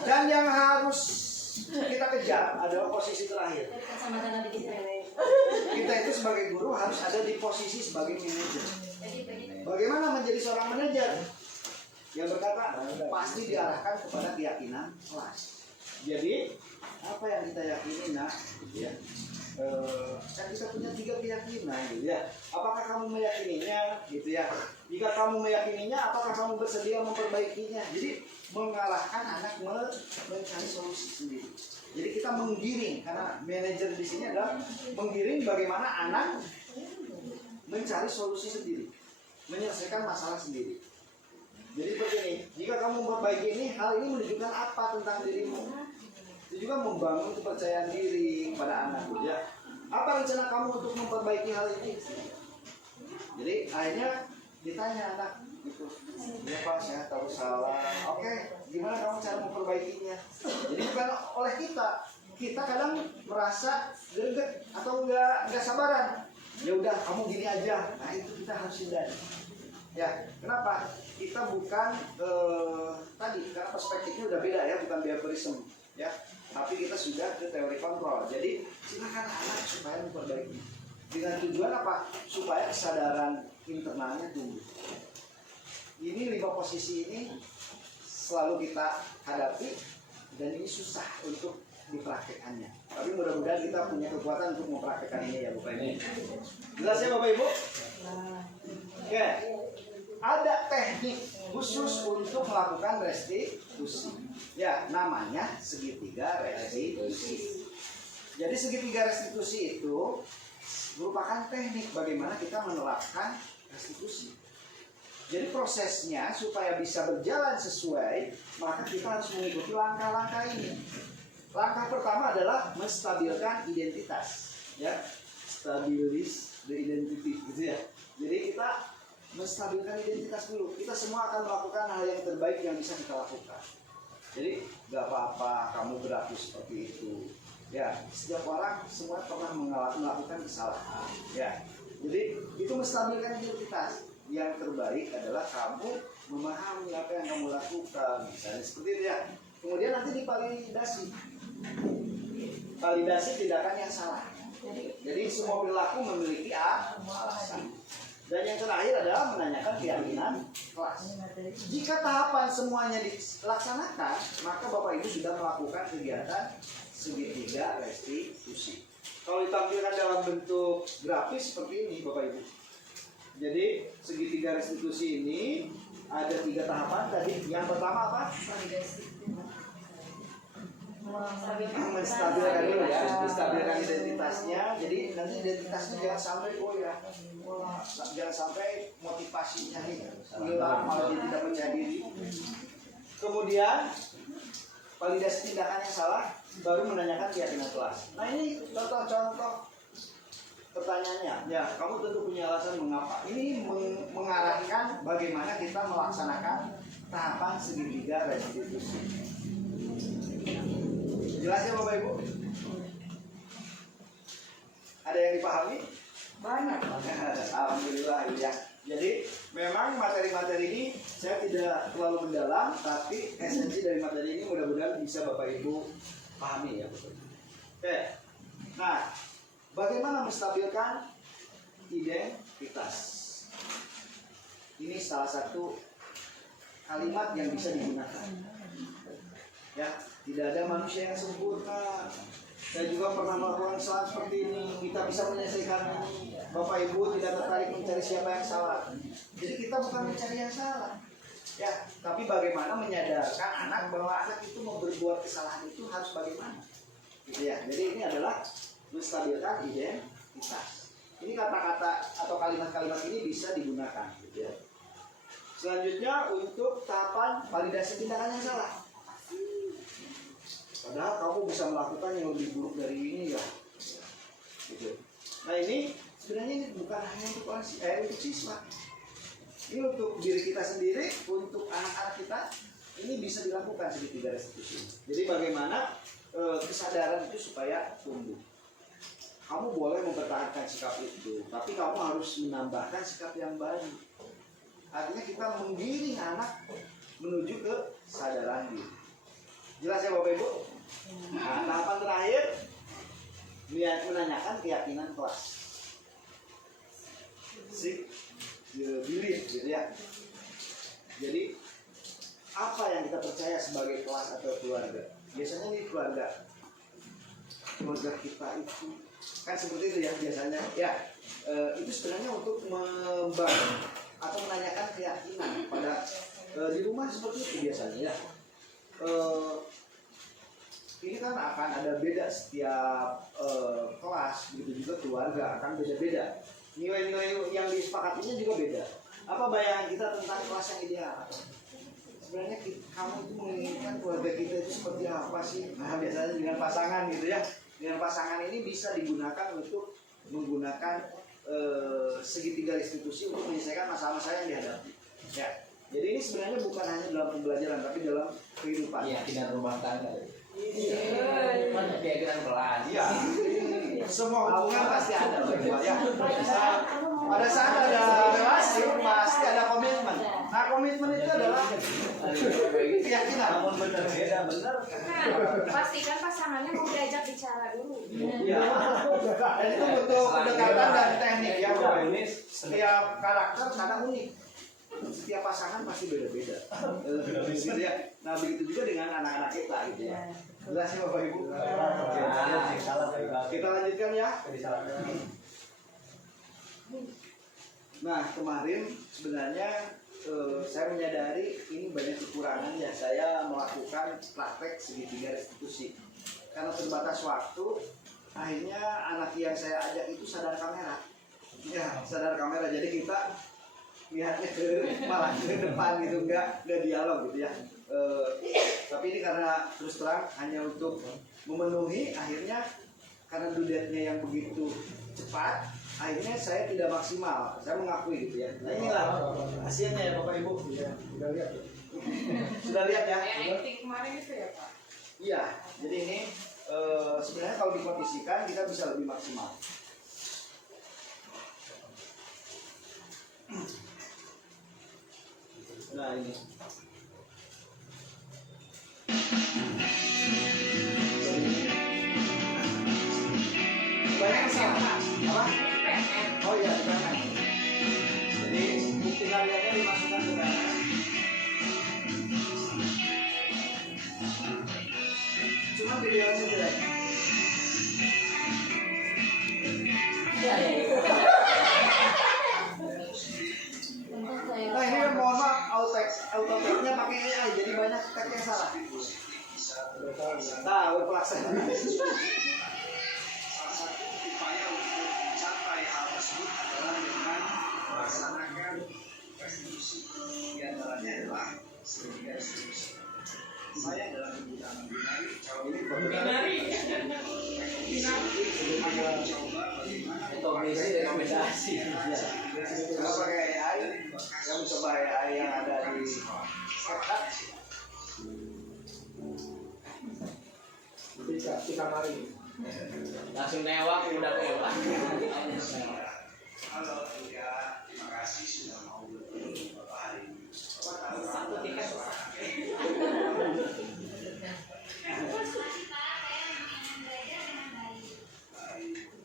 Dan yang harus kita kejar adalah posisi terakhir. Kita itu sebagai guru harus ada di posisi sebagai manajer. Bagaimana menjadi seorang manajer? Yang berkata pasti diarahkan kepada keyakinan kelas. Jadi apa yang kita yakini nak? Gitu ya. Kan kita punya 3 keyakinan, gitu ya. Apakah kamu meyakininya, gitu ya? Jika kamu meyakininya, apakah kamu bersedia memperbaikinya? Jadi mengarahkan anak mencari solusi sendiri. Jadi kita menggiring, karena manajer di sini adalah menggiring bagaimana anak mencari solusi sendiri, menyelesaikan masalah sendiri. Jadi begini, jika kamu memperbaiki ini, hal ini menunjukkan apa tentang dirimu? Itu juga membangun kepercayaan diri pada anak, ya. Apa rencana kamu untuk memperbaiki hal ini? Jadi akhirnya ditanya anak, gitu. Ya Pak, saya tahu salah. Oke, gimana kamu cara memperbaikinya? Jadi bukan oleh kita kadang merasa greget atau enggak sabaran. Ya udah, kamu gini aja. Nah itu kita harus hindari. Ya, kenapa? Kita bukan tadi karena perspektifnya udah beda ya, bukan behaviorism, ya. Tapi kita sudah ke teori kontrol. Jadi silakan anak supaya memperbaiki. Dengan tujuan apa? Supaya kesadaran internalnya tumbuh. Ini 5 posisi ini selalu kita hadapi dan ini susah untuk dipraktekannya. Tapi mudah-mudahan kita punya kekuatan untuk mempraktekkan ini ya Bapak Ibu. Jelas ya Bapak Ibu? Oke. Ada teknik khusus untuk melakukan restitusi. Ya, namanya segitiga restitusi. Jadi segitiga restitusi itu merupakan teknik bagaimana kita menerapkan restitusi. Jadi prosesnya supaya bisa berjalan sesuai, maka kita harus mengikuti langkah-langkah ini. Langkah pertama adalah menstabilkan identitas, ya, stabilis the identity, gitu ya. Jadi kita menstabilkan identitas dulu. Kita semua akan melakukan hal yang terbaik yang bisa kita lakukan. Jadi gak apa-apa kamu berlaku seperti itu. Ya, setiap orang semua pernah melakukan kesalahan. Ya, jadi itu menstabilkan identitas. Yang terbaik adalah kamu memahami apa yang kamu lakukan, misalnya seperti itu ya. Kemudian nanti divalidasi. Validasi tindakan yang salah. Jadi semua perilaku memiliki alasan. Dan yang terakhir adalah menanyakan keyakinan kelas. Jika tahapan semuanya dilaksanakan, maka Bapak Ibu sudah melakukan kegiatan segitiga restitusi. Kalau ditampilkan dalam bentuk grafis seperti ini Bapak Ibu. Jadi segitiga restitusi ini ada 3 tahapan tadi. Yang pertama apa? Menstabilkan dulu ya, menstabilkan identitasnya. Jadi nanti identitasnya jangan sampai jangan sampai motivasinya hilang, malah dia tidak percaya diri. Kemudian validasi tindakan yang salah, baru menanyakan keyakinan kelas. Nah ini contoh-contoh pertanyaannya, ya kamu tentu punya alasan mengapa. Ini mengarahkan bagaimana kita melaksanakan tahapan segitiga restitusi. Jelas ya Bapak Ibu? Ada yang dipahami? Banyak. Alhamdulillah ya. Jadi memang materi-materi ini saya tidak terlalu mendalam, tapi esensi dari materi ini mudah-mudahan bisa Bapak Ibu pahami ya. Oke. Nah, bagaimana menstabilkan identitas? Ini salah satu kalimat yang bisa digunakan. Ya, tidak ada manusia yang sempurna. Saya juga pernah melakukan kesalahan seperti ini. Kita bisa menyelesaikan ini. Bapak Ibu tidak tertarik mencari siapa yang salah. Jadi kita bukan mencari yang salah. Ya, tapi bagaimana menyadarkan anak bahwa anak itu mau berbuat kesalahan itu harus bagaimana? Gitu ya. Jadi ini adalah menstabilkan identitas. Ini kata-kata atau kalimat-kalimat ini bisa digunakan. Gitu ya. Selanjutnya untuk tahapan validasi tindakan yang salah. Padahal kamu bisa melakukan yang lebih buruk dari ini ya. Gitu. Nah ini sebenarnya ini bukan hanya untuk siswa. Ini untuk diri kita sendiri, untuk anak-anak kita. Ini bisa dilakukan segitiga restitusi. Jadi bagaimana kesadaran itu supaya tumbuh. Kamu boleh mempertahankan sikap itu, tapi kamu harus menambahkan sikap yang baru. Artinya kita menggiring anak menuju ke kesadaran diri. Jelas ya Bapak Ibu? Nah, tahapan terakhir menanyakan keyakinan kelas. Belief gitu ya. Jadi apa yang kita percaya sebagai kelas atau keluarga? Biasanya ini keluarga kita itu kan seperti itu ya biasanya. Ya, itu sebenarnya untuk membangun atau menanyakan keyakinan pada di rumah seperti itu biasanya ya. Ini kan akan ada beda setiap kelas, begitu juga keluarga akan beda-beda. Nilai-nilai yang disepakatinya juga beda. Apa bayangan kita tentang kelas yang ideal? Sebenarnya kamu itu menginginkan keluarga kita itu seperti apa sih? Nah biasanya dengan pasangan gitu ya. Dengan pasangan ini bisa digunakan untuk menggunakan segitiga restitusi untuk menyelesaikan masalah-masalah yang dihadapi. Ya. Jadi ini sebenarnya bukan hanya dalam pembelajaran, tapi dalam kehidupan. Keyakinan rumah tangga. Iya. Keyakinan kelas. Iya. Semua hubungan pasti ada ya. Pada saat ada relasi pasti ada komitmen. Nah komitmen itu adalah keyakinan. Namun benar benar. Pastikan pasangannya mau diajak bicara dulu. Iya. Dan itu butuh pendekatan dan teknik ya. Setiap karakter kadang unik. Setiap pasangan pasti beda-beda. Gitu ya. Nah begitu juga dengan anak-anak kita gitu ya. Jelas ya Bapak Ibu. Kita lanjutkan ya. Nah kemarin sebenarnya saya menyadari ini banyak kekurangan ya. Saya melakukan praktek segitiga restitusi karena terbatas waktu. Akhirnya anak yang saya ajak itu sadar kamera. Ya sadar kamera. Jadi kita lihatnya malah ke depan gitu, nggak dialog gitu ya. Tapi ini karena terus terang hanya untuk memenuhi, akhirnya karena dudetnya yang begitu cepat, akhirnya saya tidak maksimal. Saya mengakui gitu ya. Nah inilah hasilnya ya Bapak Ibu. Sudah lihat. Sudah lihat ya? Yang acting kemarin itu ya Pak? Iya. Jadi ini sebenarnya kalau dikondisikan kita bisa lebih maksimal. Nah ini banyak salah apa? Oh iya di kanan. Jadi bukti hariannya dimasukkan ke kanan. Cuma videonya jelek. Nah ini mohon maaf auto-tag-nya pakai AI jadi banyak tag yang salah. Nah berpelaksanaan. Salah satu upaya untuk mencapai hal tersebut adalah dengan melaksanakan restitusi. Di antaranya adalah segitiga restitusi. Saya adalah ibu tangan binari. Ini binari. Coba bagaimana Rekomendasi, rekomendasi. Kalau pakai AI, kamu coba AI yang ada di CapCut. Di kamar ini. Langsung newak, udah newak. Halo, ya, terima kasih sudah mau bertemu Bapak hari ini. Bapak tahu Satu tiket.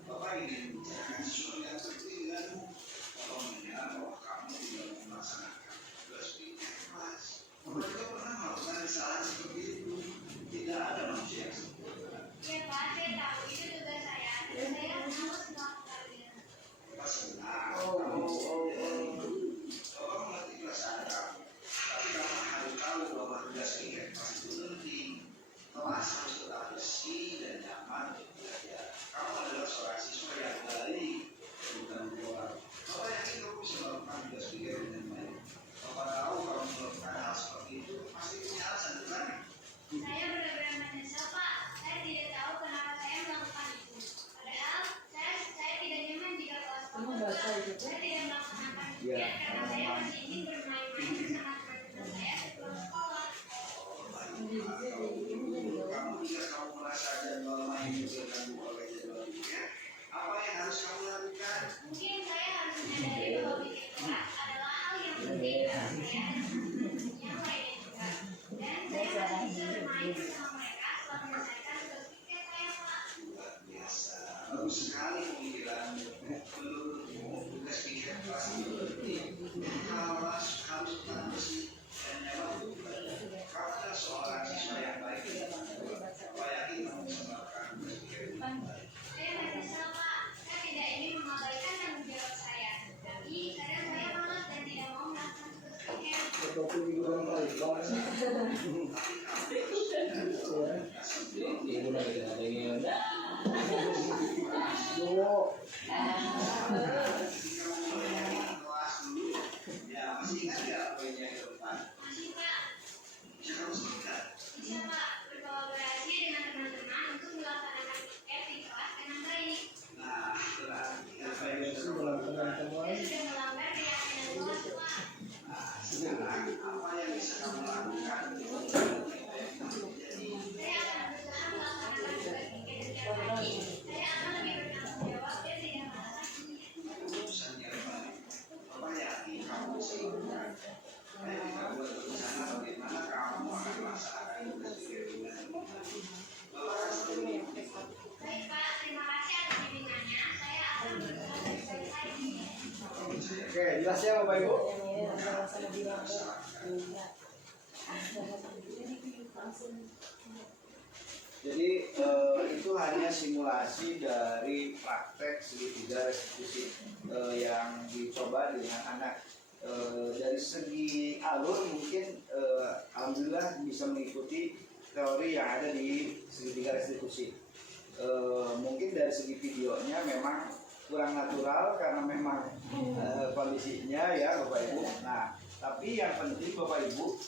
Bapak ingin membicarakan sesuatu yang penting denganmu. Bapak mendengar bahwa kamu tidak melaksanakan tugas di kelas. Bapak juga pernah melakukan kesalahan seperti itu. Tidak ada manusia yang sempurna. Iya Pak, saya tahu itu tugas saya. Dan saya harus melakukannya. Bapak senang. Bapak mengerti perasaan kamu. Tapi kamu harus tahu bahwa tugas di kelas itu penting. Kelas harus tetap bersih dan nyaman untuk belajar. Kamu adalah seorang siswa yang baik, bukan bohong. Bapak yakin kamu bisa melakukan tugas di kelas dengan baik. Bapak tahu kalau melakukan hal seperti itu pasti punya alasan, bukan? Saya benar-benar menyesal Pak. Saya tidak tahu kenapa saya melakukan itu. Padahal saya tidak nyaman jika kelas kosong. Saya tidak melaksanakan ujian karena saya masih ingin bermain-main bersama teman-teman saya setelah sekolah. Kamu jika kamu merasa jadwal main itu terganggu oleh jadwal ujian, apa yang harus kamu lakukan? Mungkin saya harus menyadari bahwa bikin kelas adalah hal yang penting bagi saya dan yang lainnya juga. Dan saya harus bisa bermain bersama mereka setelah menyelesaikan tugas pikir saya Pak. Luar biasa, bagus sekali pemikiranmu. Menurutmu tugas di kelas itu penting. Harus tetap bersih dan nyaman untuk belajar. Kamu adalah seorang siswa yang baik. Bapak yakin kamu bisa melakukan tugas di kelas dengan baik. Saya menyesal Pak. Saya tidak ingin mengabaikan tanggung jawab saya. Tapi kadang saya malas dan tidak mau melakukan tugas pikir. Topi liburan baik banget. Ibu lagi ada yang udah. Yo, Ketika memulai kelas dulu, ya masih ingat nggak poinnya ke depan? Masih Pak. Bisa kamu sebutkan? Bisa Pak berkolaborasi dengan teman-teman untuk melaksanakan pikir di kelas dengan baik. Nah, berarti apa yang bisa itu dalam teman-teman. Saya sudah melanggar keyakinan kelas Pak. Nah, sekarang apa yang bisa kamu lakukan untuk jadi Saya akan berusaha melaksanakan tugas pikir setiap pagi. Saya akan lebih bertanggung jawab dan tidak malas lagi. keputusan yang baik? Bapak yakin kamu bisa lakukan. Ayo kita buat rencana bagaimana kamu akan melaksanakan tugas pikir dengan bapak. Bapak akan selalu Baik Pak, terima kasih atas bimbingannya. Saya akan berusaha sebaik lagi. Oke, jelas ya Bapak Ibu? Jadi itu hanya simulasi dari praktek segitiga restitusi yang dicoba dengan anak. Dari segi alur mungkin alhamdulillah bisa mengikuti teori yang ada di segitiga restitusi. Mungkin dari segi videonya memang kurang natural karena memang kondisinya ya Bapak Ibu. Nah, tapi yang penting Bapak Ibu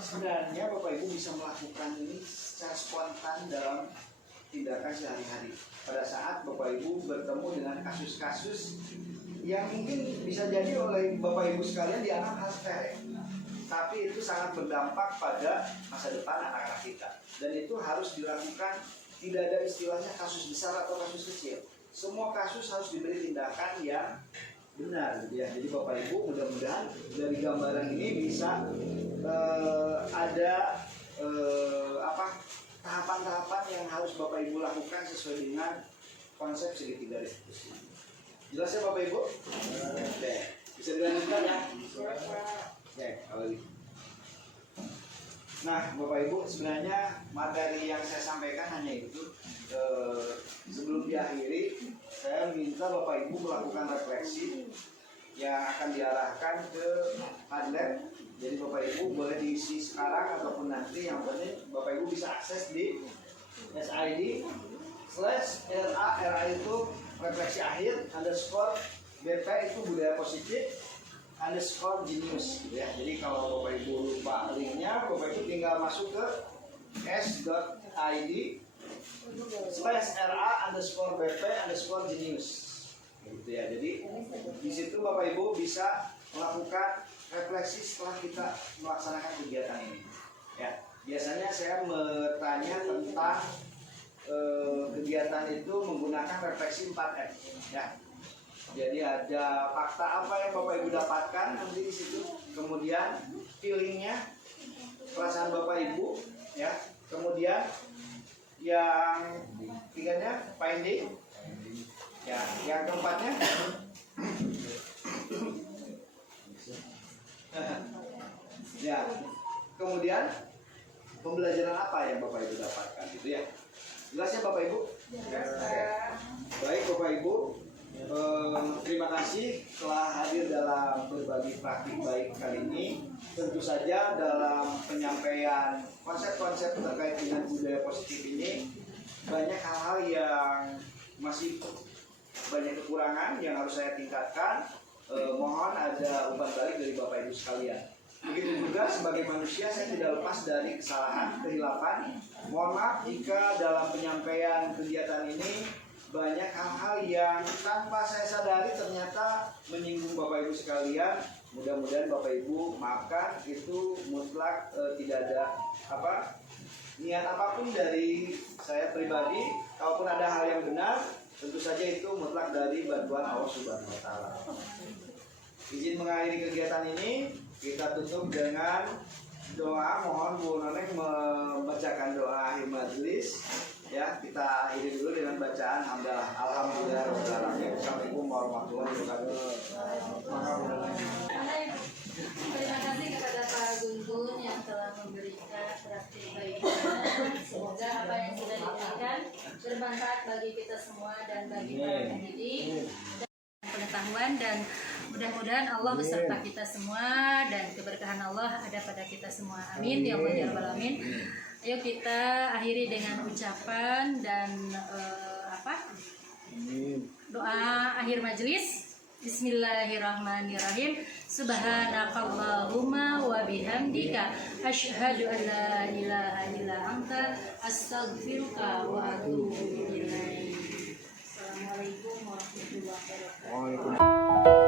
sebenarnya Bapak Ibu bisa melakukan ini secara spontan dalam tindakan sehari-hari. Pada saat Bapak Ibu bertemu dengan kasus-kasus yang mungkin bisa jadi oleh Bapak Ibu sekalian dianggap hal sepele, tapi itu sangat berdampak pada masa depan anak-anak kita. Dan itu harus dilakukan, tidak ada istilahnya kasus besar atau kasus kecil. Semua kasus harus diberi tindakan yang benar, gitu ya. Jadi Bapak Ibu mudah-mudahan dari gambaran ini bisa ada tahapan-tahapan yang harus Bapak Ibu lakukan sesuai dengan konsep segitiga restitusi. Jelas ya Bapak Ibu? Oke, bisa dilanjutkan ya? Oke, kalau gitu. Nah, Bapak Ibu, sebenarnya materi yang saya sampaikan hanya itu. Sebelum diakhiri, saya minta Bapak Ibu melakukan refleksi yang akan diarahkan ke Padlet. Jadi Bapak Ibu boleh diisi sekarang ataupun nanti. Yang penting Bapak Ibu bisa akses di SID/RA itu refleksi akhir _BP itu budaya positif _genius gitu ya. Jadi kalau Bapak Ibu lupa linknya, Bapak Ibu tinggal masuk ke s.id/RA_BP_genius. gitu ya. Jadi di situ Bapak Ibu bisa melakukan refleksi setelah kita melaksanakan kegiatan ini. Ya, biasanya saya bertanya tentang kegiatan itu menggunakan refleksi 4M. Ya, jadi ada fakta apa yang Bapak Ibu dapatkan nanti di situ, kemudian feelingnya, perasaan Bapak Ibu, ya, kemudian yang tiganya finding, ya, yang keempatnya ya, kemudian pembelajaran apa yang Bapak Ibu dapatkan gitu ya. Jelas ya Bapak Ibu? Baik Bapak Ibu, terima kasih telah hadir dalam berbagi praktik baik kali ini. Tentu saja dalam penyampaian konsep-konsep terkait dengan budaya positif ini banyak hal-hal yang masih banyak kekurangan yang harus saya tingkatkan. Mohon ada umpan balik dari Bapak Ibu sekalian. Begitu juga sebagai manusia saya tidak lepas dari kesalahan, kehilapan. Mohon maaf jika dalam penyampaian kegiatan ini banyak hal-hal yang tanpa saya sadari ternyata menyinggung Bapak Ibu sekalian. Mudah-mudahan Bapak Ibu maafkan, itu mutlak tidak ada niat apapun dari saya pribadi. Kalaupun ada hal yang benar, tentu saja itu mutlak dari bantuan Allah Subhanahu wa Ta'ala. Izin mengakhiri kegiatan ini, kita tutup dengan doa. Mohon Bu Noneng membacakan doa akhir majelis. Ya, kita akhiri dulu dengan bacaan hamdalah. Alhamdulillahirobbilalamin. Assalamualaikum warahmatullahi wabarakatuh. Terima kasih kepada Pak Gun yang telah memberikan praktik baik. Semoga apa yang sudah diberikan bermanfaat bagi kita semua dan bagi para pendidik. Pengetahuan dan mudah-mudahan Allah beserta kita semua dan keberkahan Allah ada pada kita semua. Amin ya Allah ya rabbal alamin. Ayo kita akhiri dengan ucapan dan doa akhir majelis. Bismillahirrahmanirrahim. Subhanakallahumma wa bihamdika asyhadu an la ilaha illa anta astaghfiruka wa atubu ilaik. Assalamualaikum warahmatullahi wabarakatuh.